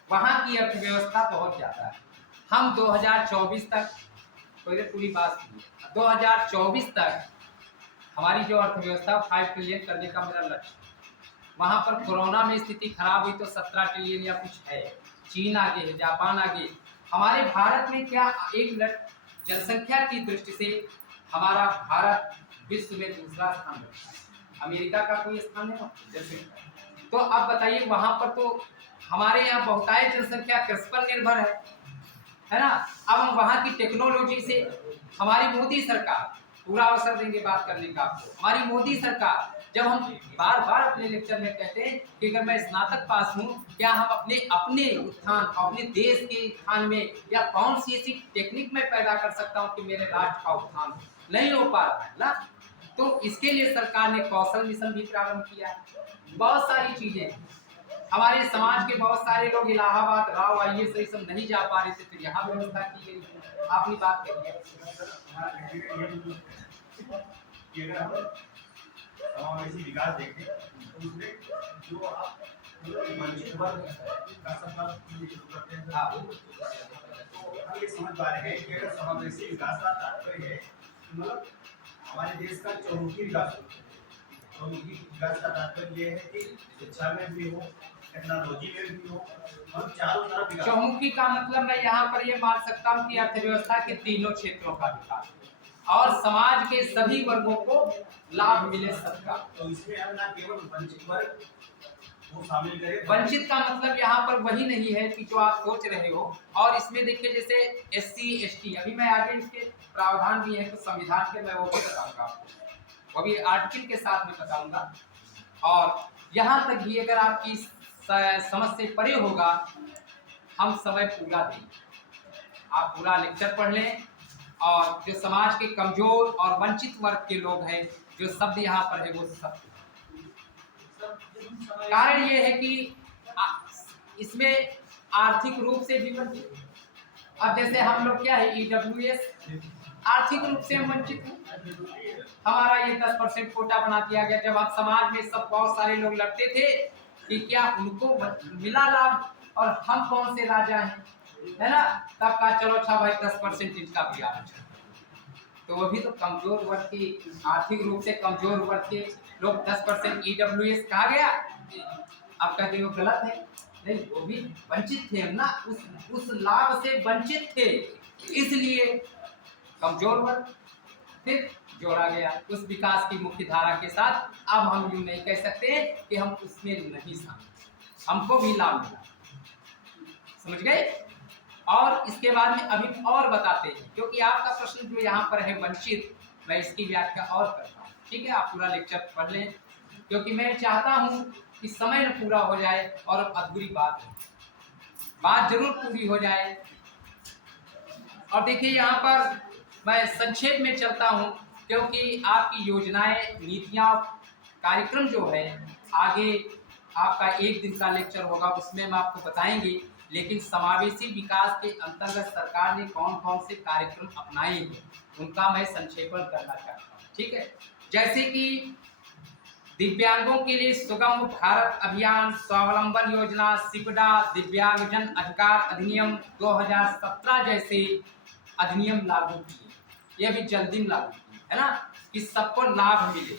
वहाँ की अर्थव्यवस्था बहुत ज्यादा है। हम 2024 तक, पूरी बात सुनिए, 2024 तक हमारी जो अर्थव्यवस्था 5 ट्रिलियन करने का मेरा लक्ष्य। वहाँ पर कोरोना में स्थिति खराब हुई तो 17 ट्रिलियन या कुछ है। चीन आगे है, जापान आगे। हमारे भारत में क्या, एक जनसंख्या की दृष्टि से हमारा भारत विश्व में दूसरा स्थान रखता है। अमेरिका का कोई स्थान है जनसंख्या। तो अब बताइए, वहाँ पर तो हमारे यहाँ बहुतायत जनसंख्या कृषि पर निर्भर है ना। अब हम वहाँ की टेक्नोलॉजी से, हमारी मोदी सरकार, पूरा अवसर देंगे बात करने का आपको, हमारी मोदी सरकार, जब हम बार बार अपने लेक्चर में कहते हैं कि अगर मैं स्नातक पास हूँ, क्या हम अपने उत्थान, अपने देश के उत्थान में या कौन सी ऐसी टेक्निक में पैदा कर सकता हूँ कि मेरे राष्ट्र का उत्थान नहीं हो पा रहा है ना। तो इसके लिए सरकार ने कौशल मिशन भी प्रारंभ किया है। बहुत सारी चीजें, हमारे समाज के बहुत सारे लोग इलाहाबाद राव आईएएस सही सब नहीं जा पा रहे थे, तो यहाँ व्यवस्था की गई। आपने बात करिए, समावेशी विकास देखें तो उसमें जो आप वंचित वर्ग का सवाल शुरू करते हैं, तो हम ये समझ पा रहे हैं कि अगर समावेशी विकास का तात्पर्य है मतलब हमारे देश का चहुमुखी विकास हो। चहुमुखी विकास का तात्पर्य ये है कि शिक्षा में भी हो, टेक्नोलॉजी में भी हो, और चारों तरफ विकास। चहुमुखी का मतलब मैं यहाँ पर ये मान सकता हूँ कि अर्थव्यवस्था के तीनों क्षेत्रों का विकास और समाज के सभी वर्गों को लाभ मिले सबका। तो इसमें हम ना केवल वंचित वर्ग को शामिल करें। वंचित का मतलब यहाँ पर वही नहीं है कि जो आप सोच रहे हो। और इसमें देखिए, जैसे SC ST, अभी मैं आगे इसके प्रावधान भी है तो संविधान के, मैं वो भी बताऊंगा आपको, वो भी आर्टिकल के साथ में बताऊंगा। और यहाँ तक भी अगर आपकी समझ से परे होगा, हम समय पूरा देंगे, आप पूरा लेक्चर पढ़ लें। और जो समाज के कमजोर और वंचित वर्ग के लोग हैं, जो शब्द यहाँ पर है वो सब, कारण ये है कि इसमें आर्थिक रूप से भी वंचित। अब जैसे हम लोग क्या है, EWS, आर्थिक रूप से हम वंचित हैं। हमारा ये 10% कोटा बना दिया गया। जब आप समाज में सब बहुत सारे लोग लड़ते थे कि क्या उनको मिला लाभ और हम कौन से राजा हैं, है ना, तब का चलो अच्छा भाई 10% इनका भी आरक्षण। तो वो भी तो कमजोर वर्ग की, आर्थिक रूप से कमजोर वर्ग के लोग 10% EWS कहा गया। आप कहते हो गलत है, नहीं, वो भी वंचित थे ना, उस लाभ से वंचित थे, इसलिए कमजोर वर्ग फिर जोड़ा गया उस विकास की मुख्य धारा के साथ। अब हम यूँ नहीं कह सकते कि हम उसमें नहीं शामिल, हमको भी लाभ मिला, समझ गए। और इसके बाद में अभी और बताते हैं, क्योंकि आपका प्रश्न जो यहाँ पर है वंचित, मैं इसकी व्याख्या और करता हूँ, ठीक है। आप पूरा लेक्चर पढ़ लें, क्योंकि मैं चाहता हूँ कि समय न पूरा हो जाए और अधूरी बात जरूर पूरी हो जाए। और देखिए यहाँ पर मैं संक्षेप में चलता हूँ, क्योंकि आपकी योजनाएं, नीतियाँ, कार्यक्रम जो है आगे आपका एक दिन का लेक्चर होगा, उसमें हम आपको बताएंगे। लेकिन समावेशी विकास के अंतर्गत सरकार ने कौन कौन से कार्यक्रम अपनाए हैं उनका मैं संक्षेपण करना चाहता हूँ, ठीक है। जैसे कि दिव्यांगों के लिए सुगम भारत अभियान, स्वावलंबन योजना, सिपडा, दिव्यांगजन अधिकार अधिनियम 2017 जैसे अधिनियम लागू किए, ये भी जल्दी में लागू किए, है ना, कि सबको लाभ मिले।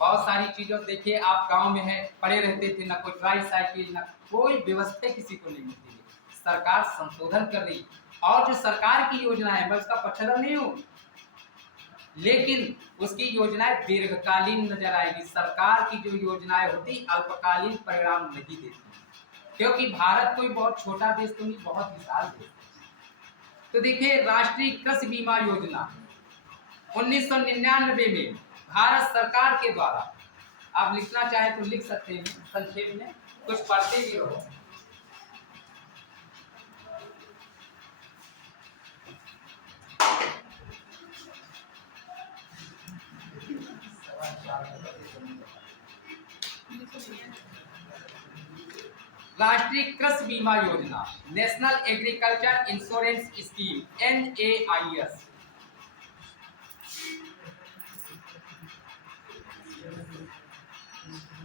बहुत सारी चीज़ों, देखिए आप गांव में है, पड़े रहते थे, ना कोई ट्राईसाइकिल, ना कोई व्यवस्था किसी को नहीं मिलती है। सरकार संशोधन कर रही, और जो सरकार की योजना है, मैं उसका पक्षधर नहीं हूँ, लेकिन उसकी योजनाएं दीर्घकालीन नजर आएगी। सरकार की जो योजनाएं होती अल्पकालीन परिणाम नहीं देती, क्योंकि भारत कोई बहुत छोटा देश तो नहीं, बहुत विशाल देश। तो देखिए राष्ट्रीय कृषि बीमा योजना 1999 में भारत सरकार के द्वारा, आप लिखना चाहे तो लिख सकते हैं संक्षेप में, कुछ पढ़ते भी हो। राष्ट्रीय कृषि बीमा योजना, national agriculture insurance scheme, NAIS,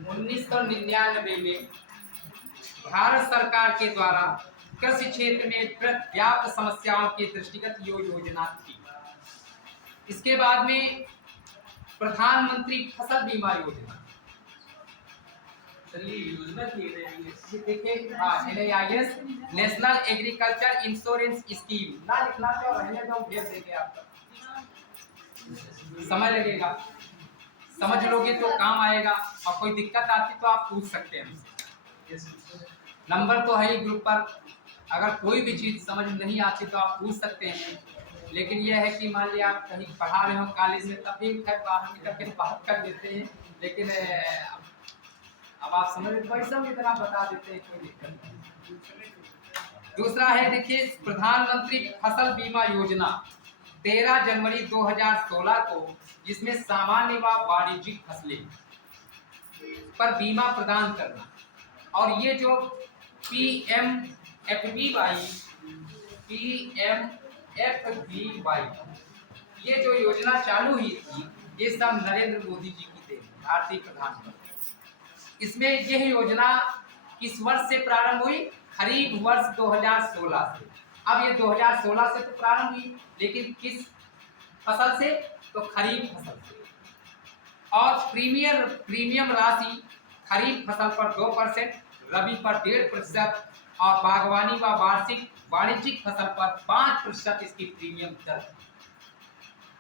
उन्नीस सौ 99 में भारत सरकार के द्वारा कृषि क्षेत्र में व्याप्त समस्याओं के दृष्टिगत योजना थी। इसके बाद में प्रधानमंत्री फसल बीमा योजना, देखिए NAIS, national agriculture insurance scheme, ना लिखना तो रहने दो, भेज देंगे आपका, समय लगेगा, समझ लोगे तो काम आएगा, और कोई दिक्कत आती तो आप पूछ सकते हैं हमसे। नंबर तो है ही ग्रुप पर, अगर कोई भी चीज़ समझ नहीं आती तो आप पूछ सकते हैं। लेकिन यह है कि मान लिया आप कहीं पढ़ा रहे हो कॉलेज में, तब भी खैर बाहर निकल के बात कर देते हैं, लेकिन अब आप समझ पैसा में इतना बता देते हैं, कोई दिक्कत नहीं। दूसरा है देखिए प्रधानमंत्री फसल बीमा योजना 13 जनवरी 2016 को, जिसमें सामान्य व वाणिज्यिक फसलें पर बीमा प्रदान करना, और ये जो PMFBY ये जो योजना चालू हुई थी, ये सब नरेंद्र मोदी जी की देन, भारतीय प्रधानमंत्री। इसमें यह योजना किस वर्ष से प्रारंभ हुई? खरीफ वर्ष 2016 से। अब ये 2016 से तो प्रारंभ हुई, लेकिन किस फसल से? तो खरीफ फसल से। और प्रीमियम राशि खरीफ फसल पर 2%, रबी पर 1.5%, और बागवानी व वाणिज्यिक फसल पर 5% इसकी प्रीमियम दर।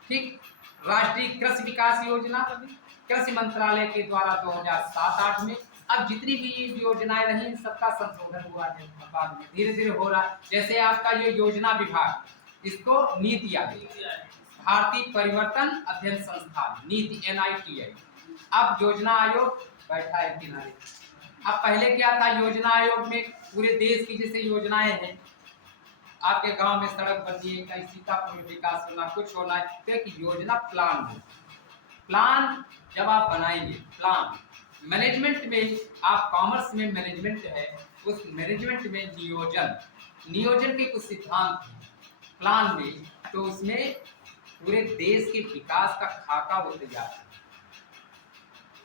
ठीक। राष्ट्रीय कृषि विकास योजना कृषि मंत्रालय के द्वारा 2007-8 में। अब जितनी भी ये योजनाएं रही, सबका संशोधन हुआ है बाद में, धीरे धीरे हो रहा है। जैसे आपका ये योजना विभाग, इसको नीति आयोग, भारतीय परिवर्तन अध्ययन संस्थान, नीति NITI। अब योजना आयोग बैठा है किनारे। अब पहले क्या था, योजना आयोग में पूरे देश की जैसे योजनाएं हैं, आपके गांव में सड़क बननी है, कहीं सीतापुर में विकास होना, कुछ होना है, तो एक योजना प्लान हो। प्लान जब आप बनाएंगे, प्लान मैनेजमेंट में, आप कॉमर्स में मैनेजमेंट है, उस मैनेजमेंट में नियोजन के कुछ सिद्धांत प्लान में, तो उसमें पूरे देश के विकास का खाका वो तैयार है,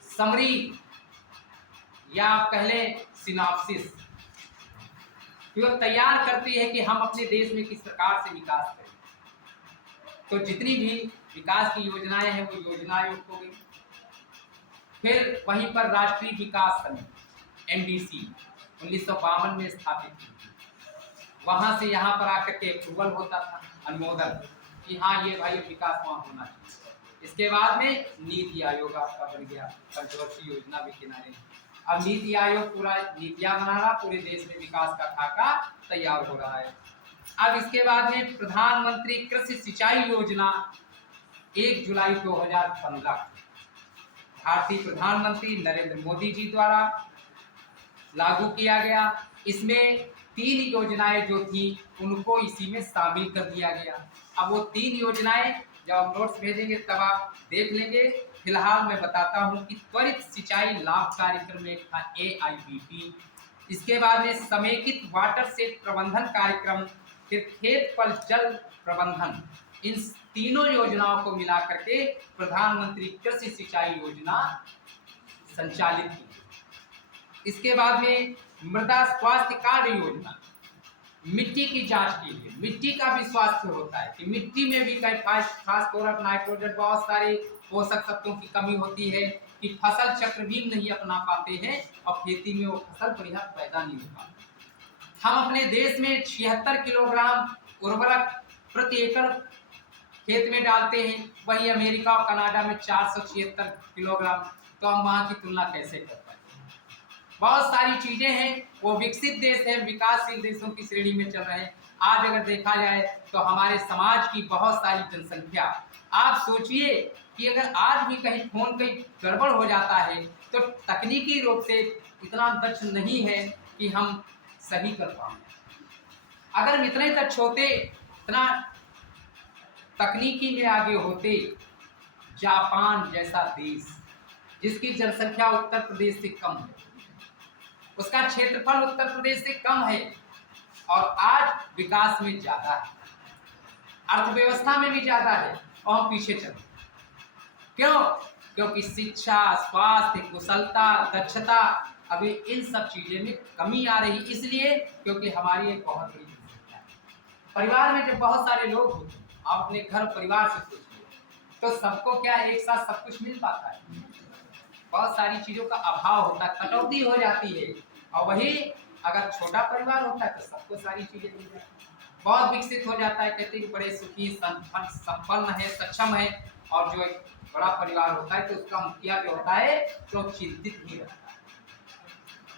समरी या पहले सिनॉप्सिस, जो तैयार करती है कि हम अपने देश में किस प्रकार से विकास करें। तो जितनी भी विकास की योजनाएं हैं वो योजना आयोग हो गई। फिर वहीं पर राष्ट्रीय विकास समिति NDC 1952 में स्थापित की थी। वहां से यहाँ पर आकर के अप्रूवल होता था, अनुमोदन, कि हाँ ये भाई विकास वहाँ होना चाहिए। इसके बाद में नीति आयोग आपका बन गया, पंचवर्षीय योजना भी किनारे। अब नीति आयोग पूरा नीतियां बना रहा, पूरे देश में विकास का खाका तैयार हो रहा है। अब इसके बाद में प्रधानमंत्री कृषि सिंचाई योजना 1 जुलाई 2015 भारतीय प्रधानमंत्री नरेंद्र मोदी जी द्वारा लागू किया गया। इसमें 3 योजनाएं जो थी उनको इसी में शामिल कर दिया गया। अब वो 3 योजनाएं जब हम नोट्स भेजेंगे तब आप देख लेंगे। फिलहाल मैं बताता हूं कि त्वरित सिंचाई लाभ कार्यक्रम एक था AIBP, इसके बाद में समेकित वाटर सेट प्रबंधन कार्यक्रम, फिर खेत पर जल प्रबंधन, इन तीनों योजनाओं को मिला करके प्रधानमंत्री कृषि सिंचाई योजना संचालित की। इसके बाद में मृदा स्वास्थ्य कार्ड योजना, मिट्टी की जांच के लिए, मिट्टी का भी स्वास्थ्य होता है कि मिट्टी में भी कई फास्फोरस, नाइट्रोजन, बहुत सारे पोषक तत्वों की कमी होती है कि फसल चक्र भी नहीं अपना पाते हैं और खेती में वो फसल बढ़िया पैदा नहीं हो पाती। हम अपने देश में 76 किलोग्राम उर्वरक प्रति एकड़ खेत में डालते हैं, वही अमेरिका और कनाडा में 476 किलोग्राम। तो हम वहाँ की तुलना कैसे कर पाते? बहुत सारी चीजें हैं, वो विकसित देश है, विकासशील देशों की श्रेणी में चल रहे हैं। आज अगर देखा जाए तो हमारे समाज की बहुत सारी जनसंख्या, आप सोचिए कि अगर आज भी कहीं फोन कहीं गड़बड़ हो जाता है तो तकनीकी रूप से इतना दक्ष नहीं है कि हम सही कर पाए। अगर हम इतने दक्ष होते, इतना तकनीकी में आगे होते, जापान जैसा देश जिसकी जनसंख्या उत्तर प्रदेश से कम है, उसका क्षेत्रफल उत्तर प्रदेश से कम है और आज विकास में ज्यादा है, अर्थव्यवस्था में भी ज्यादा है, और हम पीछे चले। क्यों? क्योंकि शिक्षा, स्वास्थ्य, कुशलता, दक्षता, अभी इन सब चीजें में कमी आ रही। इसलिए क्योंकि हमारी एक बहुत बड़ी जनसंख्या है। परिवार में जब बहुत सारे लोग होते हैं, आप अपने घर परिवार से सोचिए, तो सबको क्या एक साथ सब कुछ मिल पाता है? बहुत सारी चीजों का अभाव होता है, कटौती हो जाती है। और वही अगर छोटा परिवार होता है तो सबको सारी चीजें मिल जाती है, बहुत विकसित हो जाता है। कहते हैं बड़े सुखी, संपन्न है, सक्षम है। और जो एक बड़ा परिवार होता है तो उसका मुखिया जो होता है तो चिंतित ही रहता है।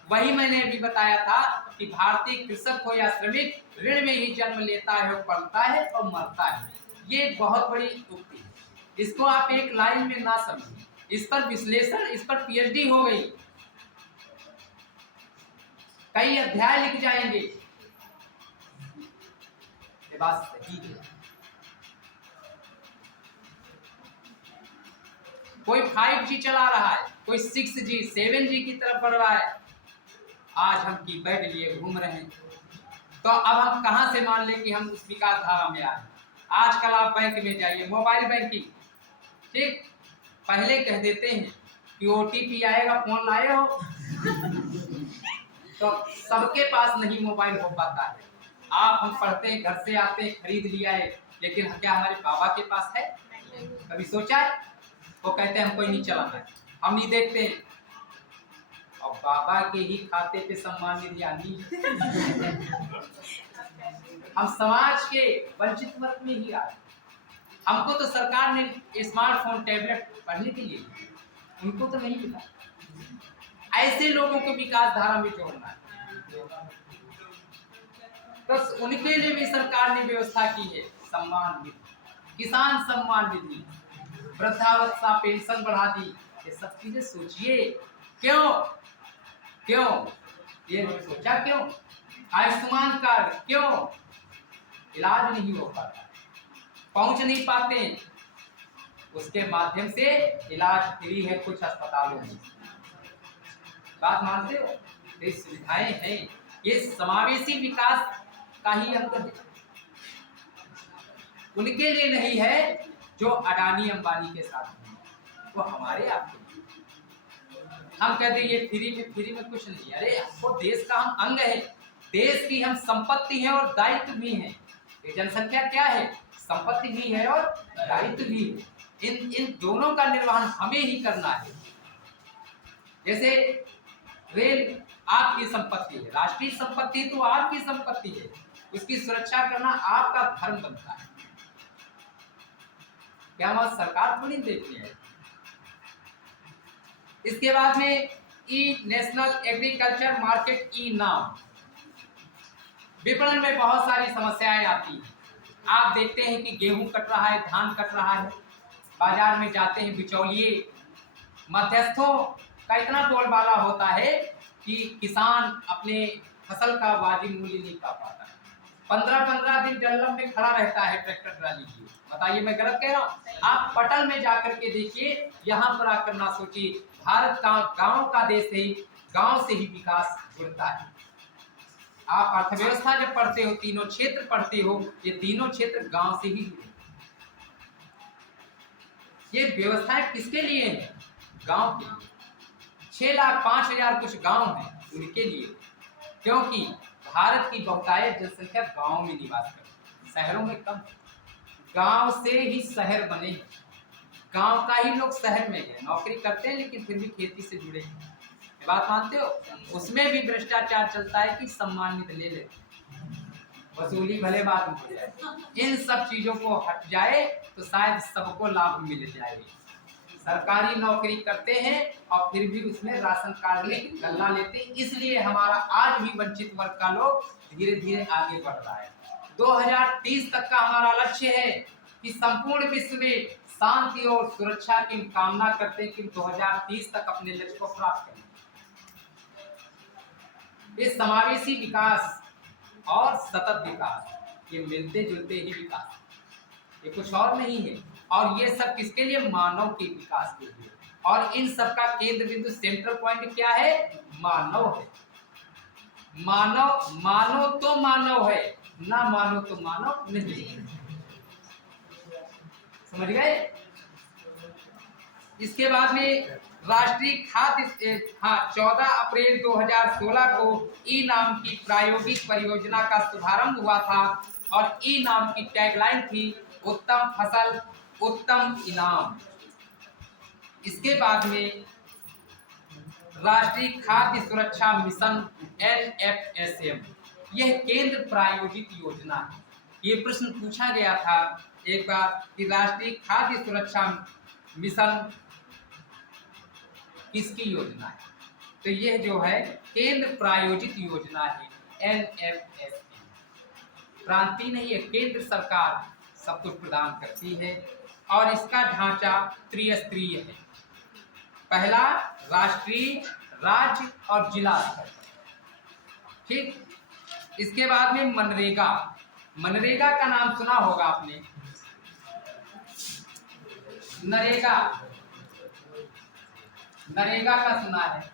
वही मैंने अभी बताया था कि भारतीय कृषक हो या श्रमिक, ऋण में ही जन्म लेता है, पलता है और मरता है। ये एक बहुत बड़ी उक्ति है, इसको आप एक लाइन में ना समझिए, इस पर विश्लेषण, इस पर PhD हो गई, कई अध्याय लिख जाएंगे। ये बात सही है। कोई 5G चला रहा है, कोई 6G, 7G की तरफ बढ़ रहा है, आज हम कीपैड लिए घूम रहे हैं। तो अब हम कहां से मान लें कि हम उस विकास धारा में आए? आजकल आप बैंक में जाइए, मोबाइल बैंकिंग, ठीक, पहले कह देते हैं कि OTP आएगा, फोन लाए हो तो सबके पास नहीं मोबाइल हो पाता है। आप हम पढ़ते हैं, घर से आते हैं, खरीद लिया है, लेकिन क्या हमारे बाबा के पास है? कभी सोचा है? वो कहते हैं हमको ही नहीं चलाना है, हम नहीं देखते हैं। और बाबा के ही खाते पे सम्मान निधि आनी हम समाज के वंचित वर्ग में ही आए। हमको तो सरकार ने स्मार्टफोन, टैबलेट पढ़ने के लिए, उनको तो नहीं मिला। ऐसे लोगों को विकास धारा में जोड़ना है, तो उनके लिए भी सरकार ने व्यवस्था की है। सम्मान निधि, किसान सम्मान निधि, वृद्धावस्था पेंशन बढ़ा दी। ये सब चीजें सोचिए, क्यों क्यों ये सोचा? क्यों? आयुष्मान कार्ड, क्यों? इलाज नहीं हो पाता, पहुंच नहीं पाते, उसके माध्यम से इलाज फ्री है कुछ अस्पतालों में। बात मानते हो? ये सुविधाएं हैं, ये समावेशी विकास का ही अंग है। उनके लिए नहीं है जो अडानी अंबानी के साथ है, वो हमारे आपके। हम कहते हैं ये फ्री में कुछ नहीं। अरे वो देश का हम अंग है, देश की हम संपत्ति है और दायित्व भी है। ये जनसंख्या क्या है? संपत्ति भी है और दायित्व भी है। इन दोनों का निर्वहन हमें ही करना है। जैसे रेल आपकी संपत्ति है, राष्ट्रीय संपत्ति तो आपकी संपत्ति है, उसकी सुरक्षा करना आपका धर्म बनता है। क्या हम सरकार थोड़ी देखती है। इसके बाद में ई नेशनल एग्रीकल्चर मार्केट ई नाम, विपणन में बहुत सारी समस्याएं आती हैं। आप देखते हैं कि गेहूं कट रहा है, धान कट रहा है, बाजार में जाते हैं, बिचौलिए मध्यस्थों का इतना बोलबाला होता है कि किसान अपने फसल का वाजिब मूल्य नहीं पा पाता है। 15-15 दिन डल्लम में खड़ा रहता है ट्रैक्टर ट्राली की। बताइए मैं गलत कह रहा हूँ? आप पटल में जाकर के देखिए, यहाँ पर आकर ना सोचिए। भारत का गांव का देश है, गांव से ही विकास जुड़ता है। आप अर्थव्यवस्था जब पढ़ते हो, तीनों क्षेत्र पढ़ते हो, ये तीनों क्षेत्र गांव से ही जुड़े। ये व्यवस्थाएं किसके लिए है? गांव के लिए। 6,05,000 कुछ गांव हैं, उनके लिए। क्योंकि भारत की बहुतायत जनसंख्या गांव में निवास करती है, शहरों में कम। गांव से ही शहर बने हैं, गांव का ही लोग शहर में है, नौकरी करते हैं लेकिन फिर भी खेती से जुड़े हैं। ये बात मानते हो? उसमें भी भ्रष्टाचार चलता है कि सम्मानित ले ले, वसूली भले बाद में हो जाए। इन सब चीजों को हट जाए तो शायद सबको लाभ मिल जाएगी। सरकारी नौकरी करते हैं और फिर भी उसमें राशन कार्ड में गल्ला लेते हैं। इसलिए हमारा आज भी वंचित वर्ग का लोग धीरे धीरे आगे बढ़ रहा है। 2030 तक का हमारा लक्ष्य है कि संपूर्ण विश्व में शांति और सुरक्षा की कामना करते हैं कि 2030 तक अपने लक्ष्य को प्राप्त करें। इस समावेशी विकास और सतत विकास, ये मिलते जुलते ही विकास, ये कुछ और नहीं है। और ये सब किसके लिए? मानव के विकास के लिए। और इन सब का केंद्र बिंदु, सेंट्रल पॉइंट क्या है? मानव है। मानव मानो तो मानव है, ना मानो तो मानव नहीं। समझ गए? इसके बाद में राष्ट्रीय खाद्य 14 अप्रैल 2016 को ई नाम की प्रायोगिक परियोजना का शुभारंभ हुआ था। और ई नाम की टैगलाइन थी, उत्तम फसल उत्तम इनाम। इसके बाद में राष्ट्रीय खाद्य सुरक्षा मिशन NFSM, यह केंद्र प्रायोजित योजना है। ये प्रश्न पूछा गया था एक बार कि राष्ट्रीय खाद्य सुरक्षा मिशन किसकी योजना है? तो यह जो है केंद्र प्रायोजित योजना है, NFSM। प्रांतीय नहीं है, केंद्र सरकार सब कुछ प्रदान करती है। और इसका ढांचा त्रिस्तरीय है। पहला राष्ट्रीय, राज्य और जिला स्तर, ठीक। इसके बाद में मनरेगा। मनरेगा का नाम सुना होगा आपने, नरेगा, नरेगा का सुना है?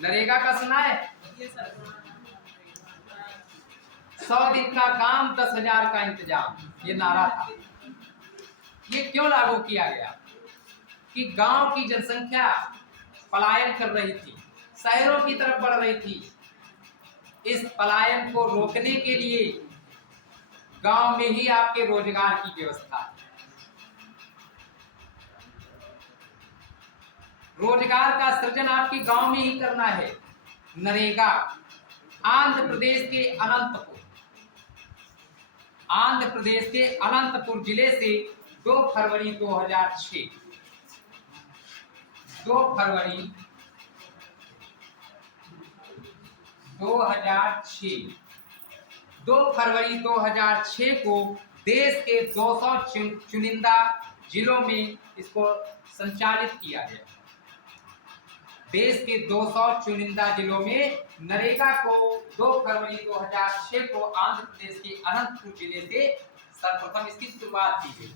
नरेगा का सुना है? 100 दिन का काम 10,000 का इंतजाम, ये नारा था। ये क्यों लागू किया गया? कि गांव की जनसंख्या पलायन कर रही थी, शहरों की तरफ बढ़ रही थी। इस पलायन को रोकने के लिए गांव में ही आपके रोजगार की व्यवस्था है। रोजगार का सृजन आपकी गांव में ही करना है। नरेगा आंध्र प्रदेश के अनंतपुर जिले से 2 फरवरी 2006 को देश के 200 चुनिंदा जिलों में इसको संचालित किया गया। देश के 200 चुनिंदा जिलों में नरेगा को 2 फरवरी 2006 को आंध्र प्रदेश के अनंतपुर जिले से सर्वप्रथम इसकी शुरुआत की गई।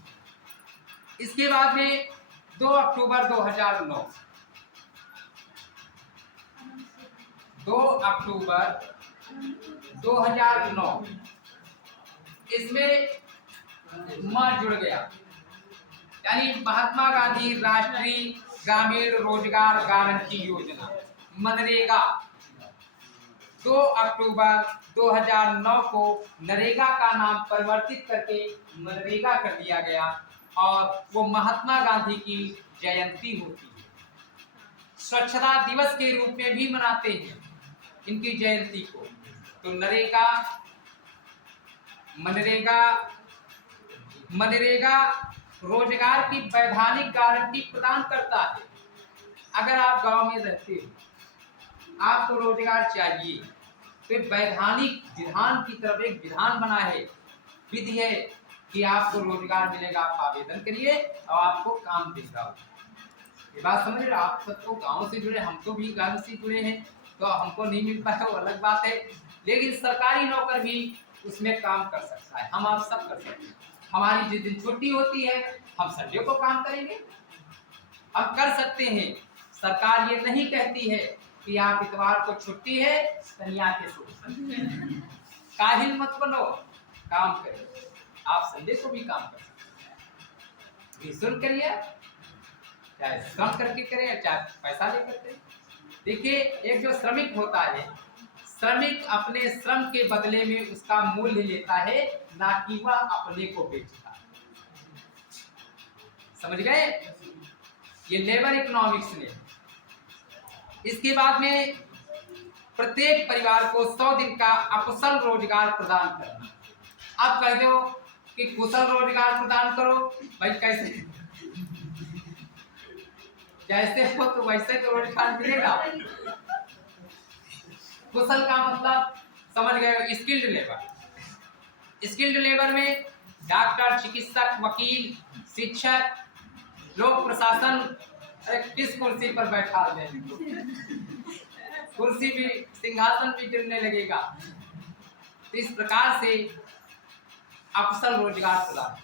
इसके बाद में 2 अक्टूबर 2009 इसमें जुड़ गया, यानी महात्मा गांधी राष्ट्रीय ग्रामीण रोजगार गारंटी योजना, मनरेगा। 2 अक्टूबर 2009 को नरेगा का नाम परिवर्तित करके मनरेगा कर दिया गया और वो महात्मा गांधी की जयंती होती है। स्वच्छता दिवस के रूप में भी मनाते हैं इनकी जयंती को। तो मनरेगा रोजगार की वैधानिक गारंटी प्रदान करता है। अगर आप गांव में रहते हो, आपको रोजगार चाहिए, तो वैधानिक विधान की तरफ एक विधान बना है, विधि है कि आपको रोजगार मिलेगा, आप आवेदन करिए और आपको काम देगा। ये बात समझ रहे? आप सब तो गाँव से जुड़े, हम तो भी गाँव से जुड़े हैं, तो हमको नहीं मिल पाया वो अलग बात है, लेकिन सरकारी नौकर भी उसमें काम कर सकता है। हम आप सब कर सकते हैं। हमारी जिस दिन छुट्टी होती है हम संडे को काम करेंगे, हम कर सकते हैं। सरकार ये नहीं कहती है कि आप इतवार को छुट्टी है शनिवार के सो काहिल मत बनो, काम करिए। आप संडे को भी काम कर सकते हैं, निःशुल्क करिए, चाहे श्रम करके करें चाहे पैसा लेकर करें। देखिए, एक जो श्रमिक होता है, श्रमिक अपने श्रम के बदले में उसका मूल्य लेता है, ना कि वह अपने को बेचता है। समझ गए? ये लेबर इकोनॉमिक्स में। इसके बाद में प्रत्येक परिवार को 100 दिन का अकुशल रोजगार प्रदान करना। आप कह दो कि कुशल रोजगार प्रदान करो, भाई कैसे जैसे हो तो वैसे तो रोजगार मिलेगा। कुशल का मतलब समझ गए, स्किल्ड लेबर। स्किल्ड लेबर में डॉक्टर, चिकित्सक, वकील, शिक्षक, लोक प्रशासन। अरे किस कुर्सी पर बैठा दें, कुर्सी भी, सिंहासन भी गिरने लगेगा। तो इस प्रकार से अकुशल रोजगार प्रदान।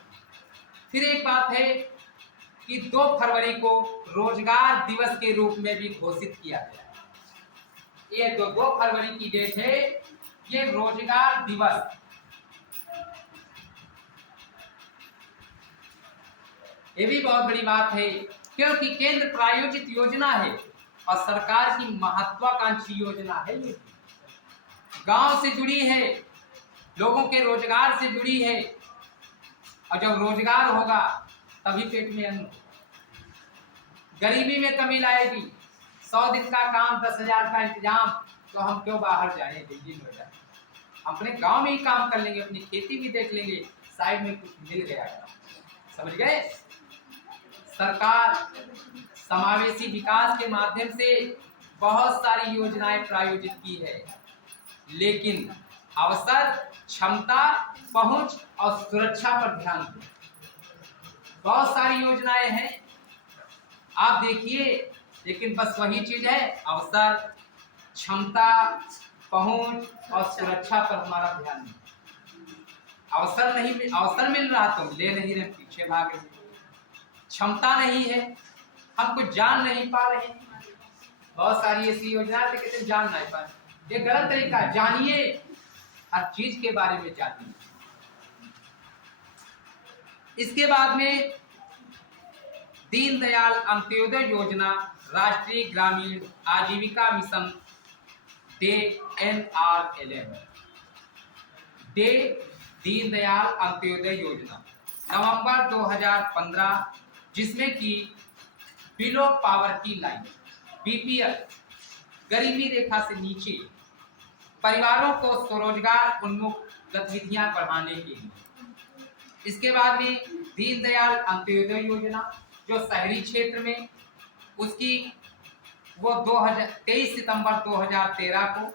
फिर एक बात है कि 2 फरवरी को रोजगार दिवस के रूप में भी घोषित किया गया है। ये 2 फरवरी की डेट है, ये रोजगार दिवस। ये भी बहुत बड़ी बात है, क्योंकि केंद्र प्रायोजित योजना है और सरकार की महत्वाकांक्षी योजना है। ये गांव से जुड़ी है, लोगों के रोजगार से जुड़ी है, और जब रोजगार होगा तभी पेट में अन्न। गरीबी में कमी लाएगी। 100 दिन का काम, 10,000 का इंतजाम, तो हम क्यों बाहर जाएं, दिल्ली में जाएं? अपने गांव में ही काम कर लेंगे, अपनी खेती भी देख लेंगे, साइड में कुछ मिल गया। समझ गए? सरकार समावेशी विकास के माध्यम से बहुत सारी योजनाएं प्रायोजित की है, लेकिन अवसर, क्षमता, पहुंच और सुरक्षा पर ध्यान दें। बहुत सारी योजनाएं हैं, आप देखिए, लेकिन बस वही चीज है, अवसर, क्षमता, पहुंच और सुरक्षा पर हमारा ध्यान नहीं। अवसर मिल रहा तो ले नहीं रहे, पीछे भाग रहे। क्षमता नहीं है, हम कुछ जान नहीं पा रहे। बहुत सारी ऐसी योजनाएं थे कि जान नहीं पा रहे। ये गलत तरीका है। जानिए, हर चीज के बारे में जानिए। इसके बाद में दीनदयाल अंत्योदय योजना, राष्ट्रीय ग्रामीण आजीविका mission day NRLM, day Deendayal Antyodaya योजना नवंबर 2015, जिसमें कि बिलो पॉवर्टी लाइन, BPL, गरीबी रेखा से नीचे परिवारों को स्वरोजगार उन्मुख गतिविधियां बढ़ाने के लिए। इसके बाद में दीनदयाल अंत्योदय योजना जो शहरी क्षेत्र में, उसकी वो 23 सितंबर 2013 को,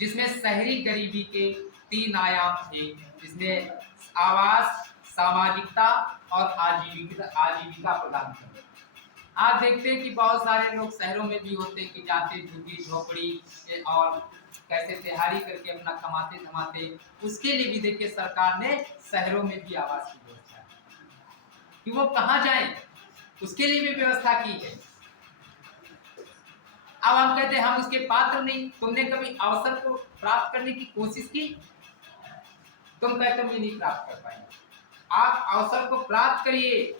जिसमें शहरी गरीबी के 3 आयाम थे, जिसमें आवास, सामाजिकता और आजीविका प्रदान करना। आप देखते हैं कि बहुत सारे लोग शहरों में भी होते हैं कि जाते झुग्गी झोपड़ी और कैसे तिहारी करके अपना कमाते धमाते। उसके लिए भी देखिए सरकार ने शहरों में भी आवास की व्यवस्था की, कि वो कहाँ जाएं, उसके लिए भी व्यवस्था की है। अब हम कहते हैं हम उसके पात्र नहीं। तुमने कभी अवसर को प्राप्त करने की कोशिश की? तुम कहते हो मैं नहीं प्राप्त कर पाए। आप अवसर को प्राप्त करिए,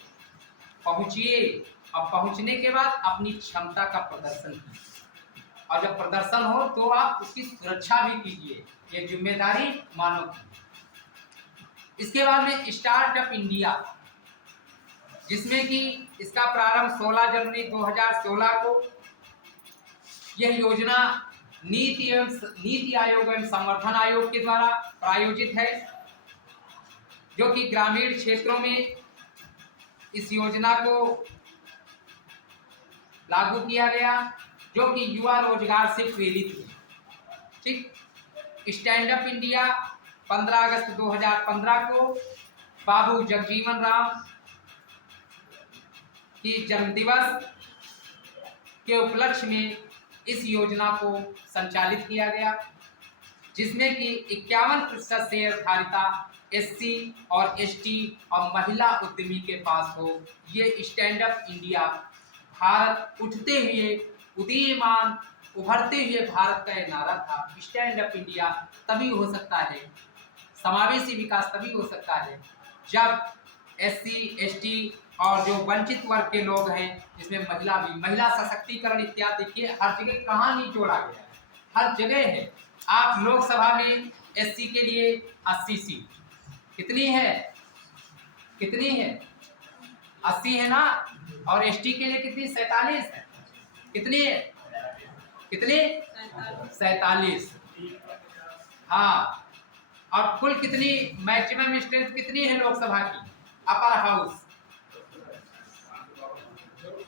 पहुंचिए, और पहुंचने के बाद अपनी क्षमता का प्रदर्शन कीजिए। और जब प्रदर्शन हो तो आप उसकी सुरक्षा भी कीजिए, ये जिम्मेदारी मानो। इसके बाद में स्टार्टअप इंडिया, जिसमें कि इसका प्रारंभ 16 जनवरी 2016 को यह योजना नीति आयोग एवं संवर्धन आयोग के द्वारा प्रायोजित है, जो कि ग्रामीण क्षेत्रों में इस योजना को लागू किया गया, जो कि युवा रोजगार से प्रेरित हुए। ठीक। स्टैंड अप इंडिया 15 अगस्त 2015 को बाबू जगजीवन राम की जन्मदिवस के उपलक्ष्य में इस योजना को संचालित किया गया, जिसमें कि 51% शेयरधारिता SC और ST और महिला उद्यमी के पास हो। ये स्टैंड अप इंडिया भारत उठते हुए उदीयमान उभरते हुए भारत का नारा था। स्टैंड अप इंडिया तभी हो सकता है, समावेशी विकास तभी हो सकता है, जब SC ST और जो वंचित वर्ग के लोग हैं, जिसमें महिला भी, महिला सशक्तिकरण इत्यादि, देखिए हर जगह कहानी जोड़ा गया है, हर जगह है। आप लोकसभा में SC के लिए 80 सीट, कितनी है 80 है ना, और ST के लिए कितनी 47 है, कितनी 47। हाँ, और कुल कितनी मैक्सिमम स्ट्रेंथ कितनी है लोकसभा की, अपर हाउस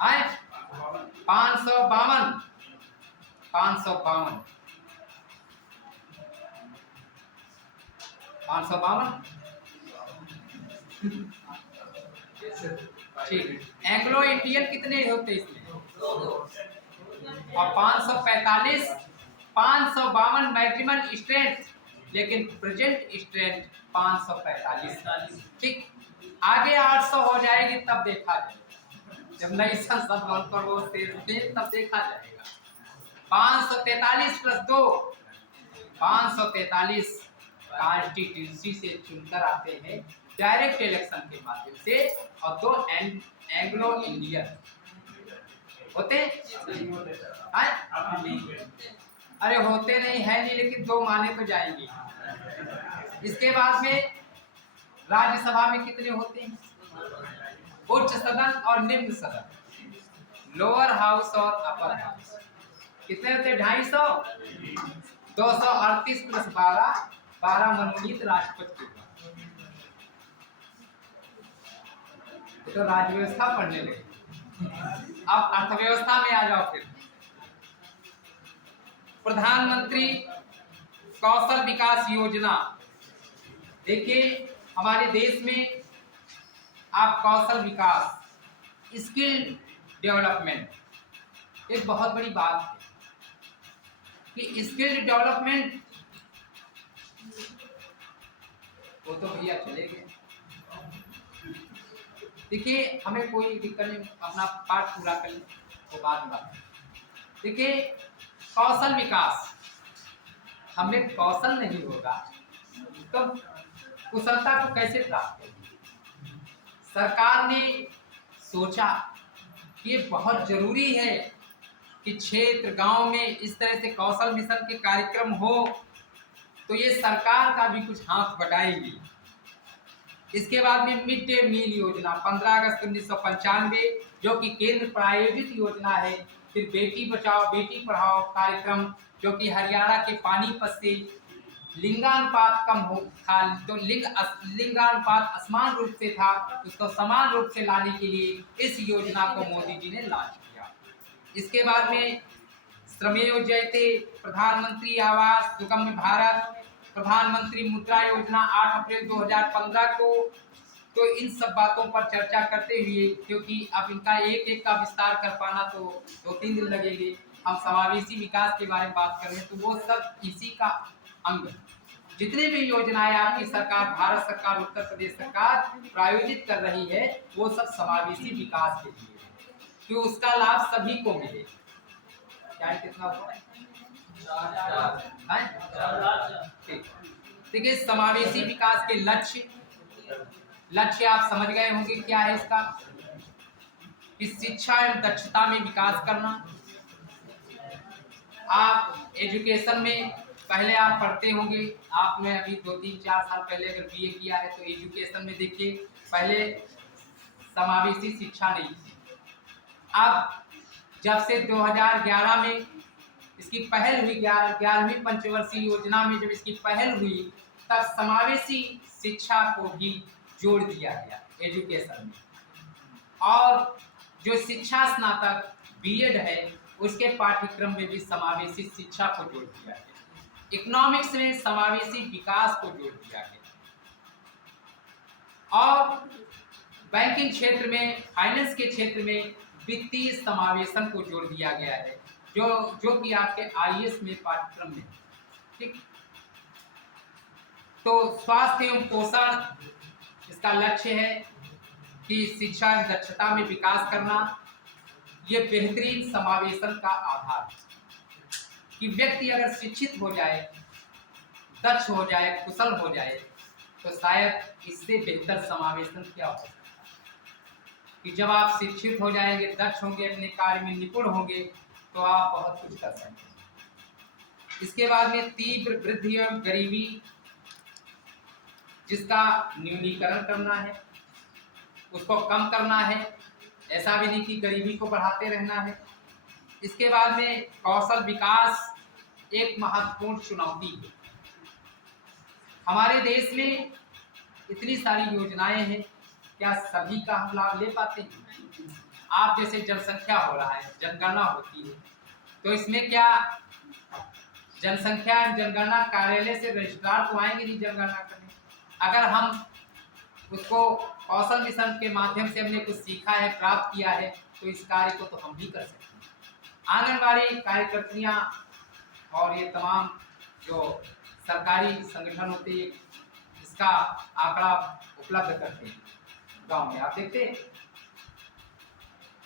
है 552। ठीक। एंग्लो इंडियन कितने होते इसमें, और 545, 552 मैक्सिमम स्ट्रेंथ, लेकिन प्रेजेंट स्ट्रेंथ 545। ठीक। आगे 800 हो जाएगी तब देखा जाएगा, जब नई संसद भवन पर वो तब देखा जाएगा। 543 प्लस 2 543 कॉन्स्टिट्यूंसी से चुनकर आते हैं डायरेक्ट इलेक्शन के माध्यम से, और 2 एंग्लो इंडियन होते हैं। अरे होते नहीं है नहीं, लेकिन 2 माने तो जाएंगे। इसके बाद में राज्यसभा में कितने होते हैं, उच्च सदन और निम्न सदन, लोअर हाउस और अपर हाउस, कितने होते हैं 250। 238 प्लस 12 मनोनीत राष्ट्रपति के। तो राज्य व्यवस्था पढ़ने लगे, अब अर्थव्यवस्था में आ जाओ। फिर प्रधानमंत्री कौशल विकास योजना, देखिए हमारे देश में आप कौशल विकास, स्किल डेवलपमेंट एक बहुत बड़ी बात है कि स्किल डेवलपमेंट, वो तो भैया चले गए। देखिए हमें कोई दिक्कत नहीं, अपना पाठ पूरा कर लें वो बात में बात। देखिए कौशल विकास, हमें कौशल नहीं होगा तो कुशलता को कैसे प्राप्त करें। सरकार ने सोचा कि ये बहुत जरूरी है कि क्षेत्र गांव में इस तरह से कौशल मिशन के कार्यक्रम हो, तो ये सरकार का भी कुछ हाथ बटाएगी। इसके बाद में मिड डे मील योजना 15 अगस्त 1995, जो कि केंद्र प्रायोजित योजना है। फिर बेटी बचाओ बेटी पढ़ाओ कार्यक्रम, जो कि हरियाणा के पानीपत से लिंगानुपात कम हो था, तो लिंगानुपात असमान रूप से था, उसको समान रूप से लाने के लिए इस योजना को मोदी जी ने लॉन्च किया। इसके बाद में श्रमेव जयते, प्रधानमंत्री आवास, सुगम्य भारत, प्रधानमंत्री मुद्रा योजना 8 अप्रैल 2015 को। तो इन सब बातों पर चर्चा करते हुए, क्योंकि अब इनका एक एक का विस्तार कर पाना तो 2-3 दिन लगेंगे, हम समावेशी विकास के बारे में बात कर रहे हैं, तो वो सब इसी का अंग। जितने भी योजनाएं आपकी सरकार, भारत सरकार, उत्तर प्रदेश सरकार प्रायोजित कर रही है, वो सब समावेशी विकास के लिए है, कि उसका लाभ सभी को मिले। क्या कितना हुआ? देखिए समावेशी विकास के लक्ष्य आप समझ गए होंगे क्या है इसका, कि शिक्षा एवं दक्षता में विकास करना, आप एजुकेशन में पहले आप पढ़ते होंगे, आपने अभी 2-3-4 साल पहले अगर बीए किया है तो एजुकेशन में देखिए पहले समावेशी शिक्षा नहीं थी। अब जब से 2011 में इसकी पहल हुई, 11वीं पंचवर्षीय योजना में जब इसकी पहल हुई, तब समावेशी शिक्षा को भी जोड़ दिया गया एजुकेशन में। और जो शिक्षा स्नातक बीएड है उसके पाठ्यक्रम में भी समावेशी शिक्षा को जोड़ दिया गया। इकोनॉमिक्स में समावेशी विकास को जोड़ दिया गया और बैंकिंग क्षेत्र में, फाइनेंस के क्षेत्र में वित्तीय समावेशन को जोड़ दिया गया है, जो कि आपके आईएएस में पाठ्यक्रम में। ठीक, तो स्वास्थ्य एवं पोषण इसका लक्ष्य है कि शिक्षा एवं दक्षता में विकास करना। ये बेहतरीन समावेशन का आधार है कि व्यक्ति अगर शिक्षित हो जाए, दक्ष हो जाए, कुशल हो जाए तो शायद इससे बेहतर समावेशन क्या हो सकता है कि जब आप शिक्षित हो जाएंगे, दक्ष होंगे, अपने कार्य में निपुण होंगे तो आप बहुत कुछ कर सकते हैं। इसके बाद में तीव्र वृद्धि एवं गरीबी, जिसका न्यूनीकरण करना है, उसको कम करना है, ऐसा भी नहीं कि गरीबी को बढ़ाते रहना है। इसके बाद में कौशल विकास एक महत्वपूर्ण चुनौती है। हमारे देश में इतनी सारी योजनाएं हैं, क्या सभी का हम लाभ ले पाते हैं? आप जैसे जनसंख्या हो रहा है, जनगणना होती है, तो इसमें क्या जनसंख्या जनगणना कार्यालय से रजिस्ट्रार तो आएंगे नहीं जनगणना करने। अगर हम उसको कौशल मिशन के माध्यम से हमने कुछ सीखा है, प्राप्त किया है, तो इस कार्य को तो हम भी कर सकते हैं। आंगनबाड़ी कार्यकर्तियाँ और ये तमाम जो सरकारी संगठन होते हैं इसका आंकड़ा उपलब्ध करते हैं गांव में, आप देखते हैं।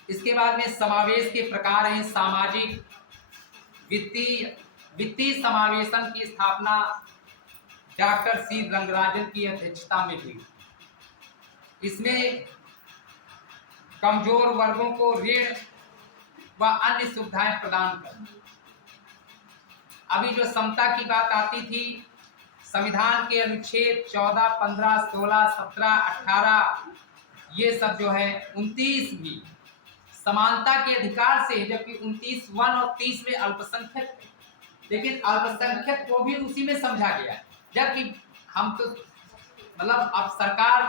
इसके बाद में समावेश के प्रकार हैं सामाजिक, वित्तीय समावेशन की स्थापना डॉक्टर सी रंगराजन की अध्यक्षता में हुई। इसमें कमजोर वर्गों को ऋण व अन्य सुविधाएं प्रदान करना। अभी जो समता की बात आती थी, संविधान के अनुच्छेद 14, 15, 16, 17, 18 ये सब जो है 29 भी समानता के अधिकार से, जबकि 29(1) और 30 में अल्पसंख्यक थे, लेकिन अल्पसंख्यक को भी उसी में समझा गया, जबकि हम तो मतलब अब सरकार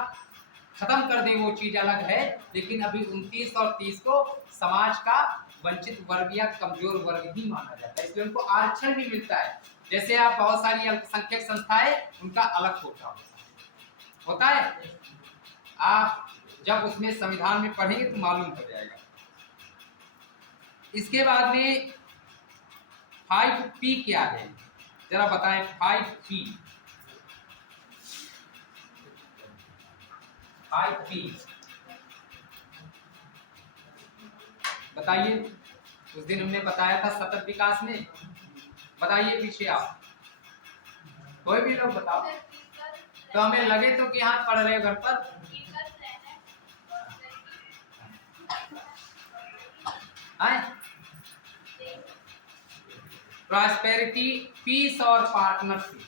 खत्म कर दे वो चीज अलग है, लेकिन अभी 29 और 30 को समाज का वंचित वर्ग या कमजोर वर्ग ही माना जाता है, इसलिए उनको आरक्षण भी मिलता है। जैसे आप बहुत सारी अल्पसंख्यक संस्थाएं, उनका अलग होता है। आप जब उसमें संविधान में पढ़ेंगे तो मालूम हो जाएगा। इसके बाद में 5P क्या है, जरा बताएं। 5P बताइए। उस दिन हमने बताया था सतत विकास में, बताइए पीछे आप, कोई भी लोग बताओ। तो हमें लगे तो कि हाँ पढ़ रहे घर पर। प्रॉस्पेरिटी, पीस और पार्टनरशिप।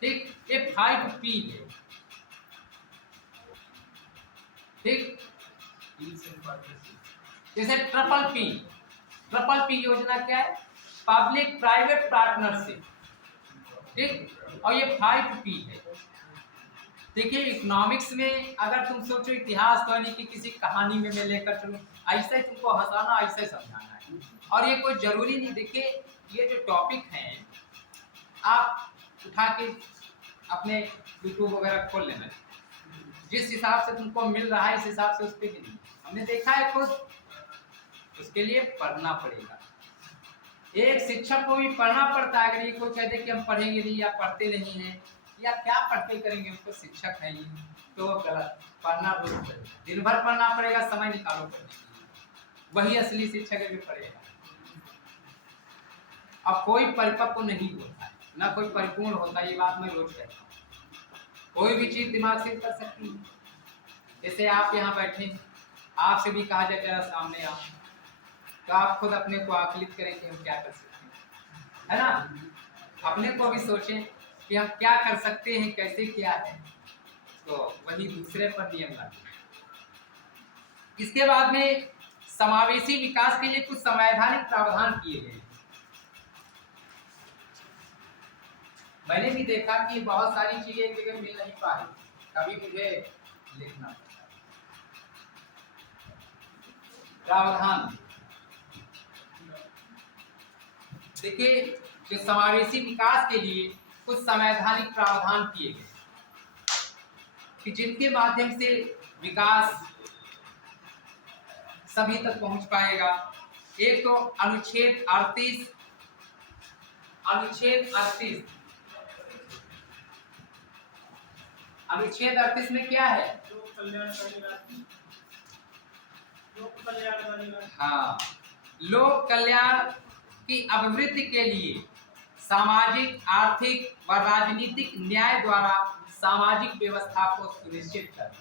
ठीक, ये 5P है। ठीक, जैसे ट्रिपल पी योजना क्या है? Public private partnership. ठीक, और ये 5P है। देखिए इकोनॉमिक्स में अगर तुम सोचो, इतिहास तो नहीं कि किसी कहानी में मैं लेकर चलूं, ऐसे तुमको हंसाना, ऐसे समझाना है, और ये कोई जरूरी नहीं। देखिए ये जो टॉपिक हैं आप उठा के अपने यूट्यूब वगैरह खोल लेना, जिस हिसाब से तुमको मिल रहा है इस हिसाब से उस पर नहीं। हमने देखा है खुद, उसके लिए पढ़ना पड़ेगा। एक शिक्षक को भी पढ़ना पड़ता है। अगर ये कोई कहते कि हम पढ़ेंगे नहीं या पढ़ते नहीं हैं या क्या पढ़ते करेंगे, हमको शिक्षक है ही, तो वो गलत। पढ़ना रोज दिन भर पढ़ना पड़ेगा, समय निकालो पढ़ने के लिए, वही असली शिक्षक भी पढ़ेगा। अब कोई परिपक्व नहीं होता है, ना कोई परिपूर्ण होता, ये बात मैं रोज कहता हूँ। कोई भी चीज दिमाग से कर सकती है। जैसे आप यहाँ बैठे, आपसे भी कहा जाए जरा सामने आओ, तो आप खुद अपने को आकलित करें कि हम क्या कर सकते हैं। है ना। अपने को भी सोचें कि हम क्या कर सकते हैं, कैसे क्या है, तो वही दूसरे पर नियम लागू। इसके बाद में समावेशी विकास के लिए कुछ संवैधानिक प्रावधान किए गए। मैंने भी देखा कि बहुत सारी चीजें एक जगह मिल नहीं पा रही, कभी मुझे लिखना पड़ता है। प्रावधान देखिए, जो समावेशी विकास के लिए कुछ संवैधानिक प्रावधान किए गए कि जिनके माध्यम से विकास सभी तक पहुंच पाएगा। एक तो अनुच्छेद 38 में क्या है? हाँ, लोक कल्याण की अभिवृद्धि के लिए सामाजिक, आर्थिक व राजनीतिक न्याय द्वारा सामाजिक व्यवस्था को सुनिश्चित करना।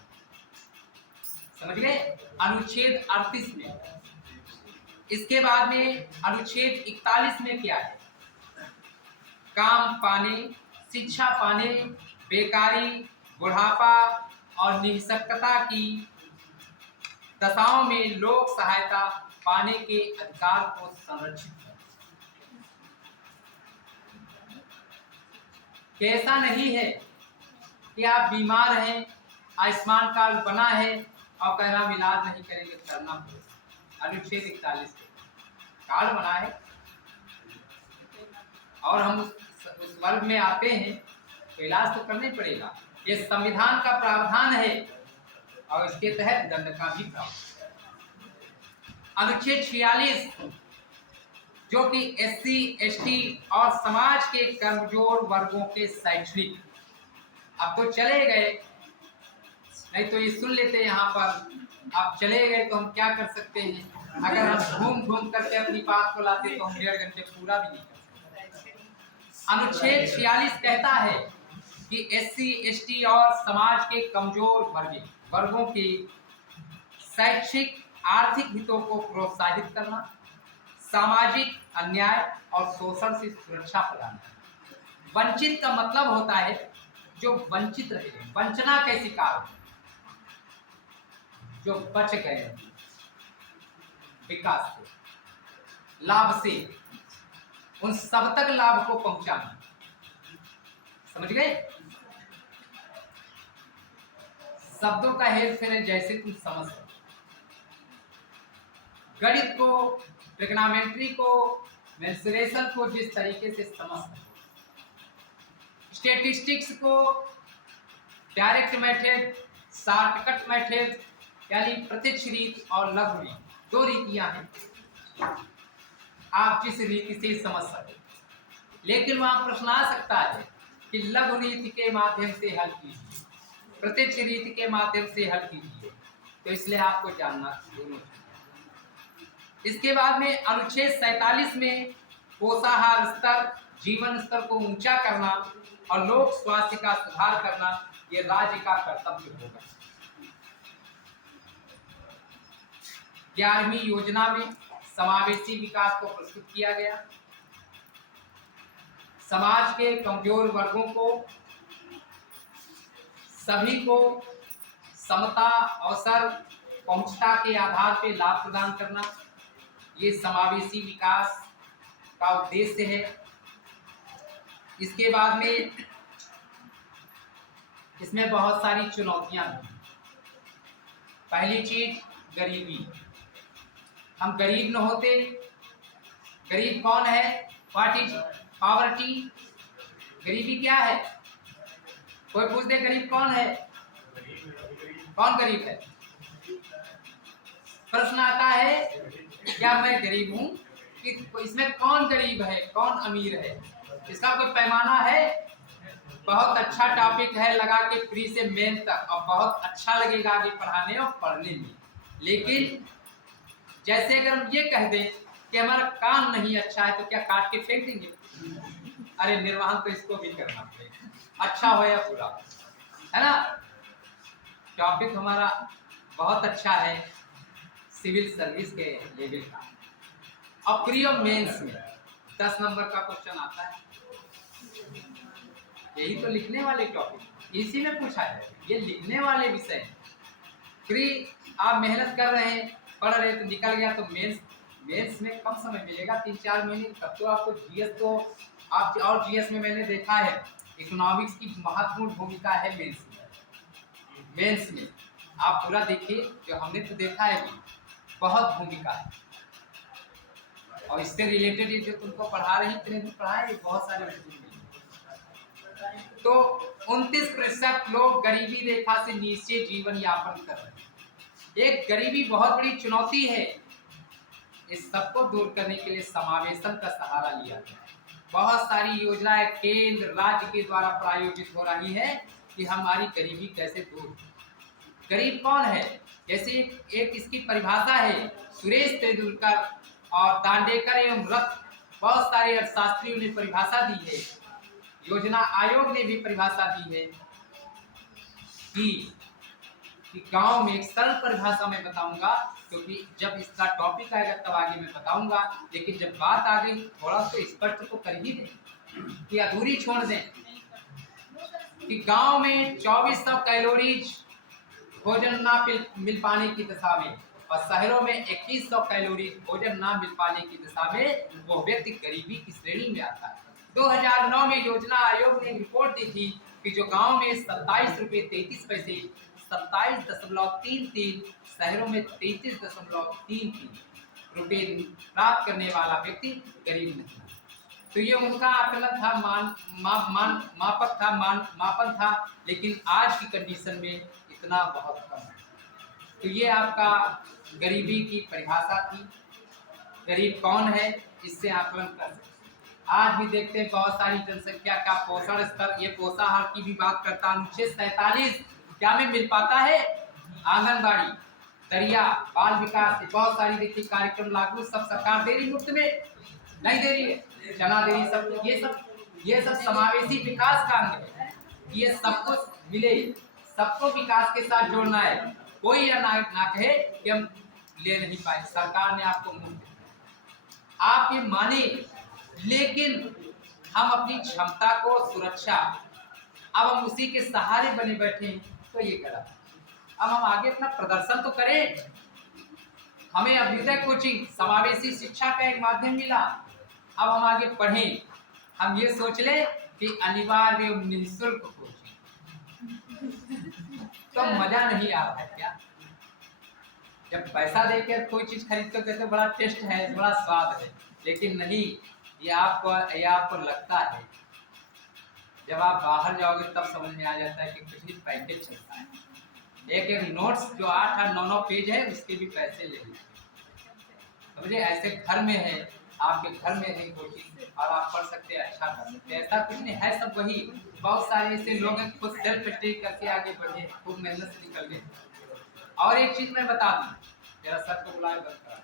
समझ गए? अनुच्छेद 38 में। इसके बाद में अनुच्छेद 41 में क्या है? काम पाने, शिक्षा पाने, बेकारी, बुढ़ापा और निःशक्तता की दशाओं में लोक सहायता पाने के अधिकार को संरक्षित करना। ऐसा नहीं है कि आप बीमार हैं, आयुष्मान कार्ड बना है और कहना हम इलाज नहीं करेंगे, करना पड़ेगा। अनुच्छेद 41 कार्ड बना है और हम उस वर्ग में आते हैं तो इलाज तो करना ही पड़ेगा। ये संविधान का प्रावधान है और इसके तहत दंड का भी प्रावधान। अनुच्छेद 46 जो कि SC, ST और समाज के कमजोर वर्गों के शैक्षणिक, अब तो चले गए, नहीं तो ये सुन लेते यहाँ पर। आप चले गए तो हम क्या कर सकते हैं? अगर हम घूम करके अपनी बात को लाते तो हम 1.5 घंटे पूरा भी नहीं कर सकते। अनुच्छेद 46 कहता है कि SC, ST और समाज के कमजोर वर्गों के शैक्षिक, आर्थिक हितों को प्रोत्साहित करना, सामाजिक अन्याय और शोषण से सुरक्षा प्रदान करना। वंचित का मतलब होता है जो वंचित रहे, वंचना के शिकार, जो बच गए विकास से, लाभ से, उन सब तक लाभ को पहुंचाना। समझ गए? शब्दों का हेरफेर जैसे तुम समझ सकते। गणित को, ट्रिग्नोमेट्री को, मेंसुरेशन को जिस तरीके से समझ सकते, स्टैटिस्टिक्स को, डायरेक्ट मेथड, शॉर्टकट मेथड यानी प्रत्यक्ष रीति और लघु रीति, 2 रीतियां हैं। आप जिस रीति से समझ सके, लेकिन वहां प्रश्न आ सकता है कि लघु रीति के माध्यम से हल कीजिए, प्रत्यक्ष रीति के माध्यम से हल कीजिए, तो इसलिए आपको जानना दोनों चाहिए। इसके बाद में अनुच्छेद 47 में पोषाहार स्तर, जीवन स्तर को ऊंचा करना और लोक स्वास्थ्य का सुधार करना ये राज्य का कर्तव्य होगा। 11वीं योजना में समावेशी विकास को प्रस्तुत किया गया। समाज के कमजोर वर्गों को, सभी को समता, अवसर, पहुंचता के आधार पर लाभ प्रदान करना, ये समावेशी विकास का उद्देश्य है। इसके बाद में इसमें बहुत सारी चुनौतियां हैं। पहली चीज गरीबी। हम गरीब न होते, गरीब कौन है? What is poverty? गरीबी क्या है? कोई पूछ दे गरीब कौन है? कौन गरीब है? प्रश्न आता है क्या मैं गरीब हूं? कि इसमें कौन गरीब है, कौन अमीर है? इसका कोई पैमाना है? बहुत अच्छा टॉपिक है, लगा के प्री से मेन तक, और बहुत अच्छा लगेगा आगे पढ़ाने और पढ़ने में। लेकिन जैसे अगर हम ये कह दें कि हमारा काम नहीं अच्छा है तो क्या काट के फेंक देंगे? अरे निर्वहन तो इसको भी करना पड़ेगा, अच्छा हो या बुरा, है ना। टॉपिक हमारा बहुत अच्छा है सिविल सर्विस के लेवल का। अब प्री और मेंस में 10 नंबर का क्वेश्चन आता है। यही तो लिखने वाले टॉपिक, इसी में पूछा है, ये लिखने वाले विषय हैं। फ्री आप मेहनत कर रहे हैं, पढ़ रहे तो निकल गया, तो मेंस में कम समय मिलेगा, 3-4 महीने, तब तो आपको जीएस तो आप, और जीएस में मैंने देखा है इकोनॉमिक्स की महत्वपूर्ण भूमिका है मेंस में। आप पूरा देखिए, जो हमने तो देखा है बहुत भूमिका है, और इससे रिलेटेड ये जो तुमको पढ़ा रही इतने दिन पढ़ाए बहुत सारे बच्चे। तो 29% लोग गरीबी रेखा से नीचे जीवन यापन कर रहे हैं। एक गरीबी बहुत बड़ी चुनौती है, इस सबको दूर करने के लिए समावेशन का सहारा लिया गया। बहुत सारी योजनाएं केंद्र राज्य के द्वारा प्रायोजित हो रही है कि हमारी गरीबी कैसे दूर। गरीब कौन है? जैसे एक इसकी परिभाषा है, सुरेश तेंदुलकर और दांडेकर एवं रथ, बहुत सारे अर्थशास्त्रियों ने परिभाषा दी है, योजना आयोग ने भी परिभाषा दी है कि गांव में, एक सरल परिभाषा में बताऊंगा, क्योंकि जब इसका टॉपिक आएगा तब आगे मैं बताऊंगा, लेकिन जब बात आ गई थोड़ा तो स्पष्ट तो कर ही दें कि अधूरी छोड़ दें कि गांव में 2400 कैलोरीज भोजन ना मिल पाने की दशा में, और शहरों में 2100 कैलोरीज भोजन ना मिल पाने की दशा में वो व्यक्ति गरीबी की श्रेणी में आता है। 2009 में योजना आयोग ने रिपोर्ट दी थी कि जो गांव में 27 रुपये 33 पैसे 27.33, शहरों में 33.33 रुपये प्राप्त करने वाला व्यक्ति गरीब नहीं। तो ये उनका आकलन था, मापन था, लेकिन आज की कंडीशन में इतना बहुत कम है। तो ये आपका गरीबी की परिभाषा थी, गरीब कौन है, इससे आकलन कर सकते। आज भी देखते हैं बहुत सारी जनसंख्या का पोषण स्तर, ये पोषाहार की भी बात करता, अनुच्छेद 47 क्या में मिल पाता है? आंगनबाड़ी, दरिया, बाल विकास, बहुत सारी देखिए कार्यक्रम लागू सब सरकार दे रही, मुफ्त में नहीं दे रही है, चना दे रही, सब ये सब समावेशी विकास का अंग है। ये सबको मिले, सबको विकास के साथ जोड़ना है। कोई यह ना कहे कि हम ले नहीं पाए, सरकार ने आपको मुफ्त, आप ये माने, लेकिन हम अपनी क्षमता को सुरक्षा, अब हम उसी के सहारे बने बैठे हैं, तो ये करा। अब हम आगे अपना प्रदर्शन तो करें। हमें अभ्युदय कोचिंग समावेशी शिक्षा का एक माध्यम मिला, अब हम आगे पढ़ें। हम ये सोच ले कि अनिवार्य एवं निःशुल्क कोचिंग, तो मजा नहीं आ रहा है क्या? जब पैसा देकर कोई चीज खरीदते कहते बड़ा टेस्ट है, बड़ा स्वाद है, लेकिन नहीं, ये आपको लगता है, जब आप बाहर जाओगे तब समझ में आ जाता है कि कुछ भी पैकेज चलता है। एक नोट्स जो 8-9 पेज है उसके भी पैसे ले लीजिए, समझे? ऐसे घर में है, आपके घर में है कोचिंग और आप पढ़ सकते हैं, अच्छा कर सकते हैं, ऐसा कुछ नहीं है, सब वही। बहुत सारे ऐसे लोग हैं खुद सेल्फ स्टडी करके आगे बढ़े, खूब मेहनत से निकल गए। और एक चीज मैं बता दूं, मेरा सर को बुलाए बंद करा।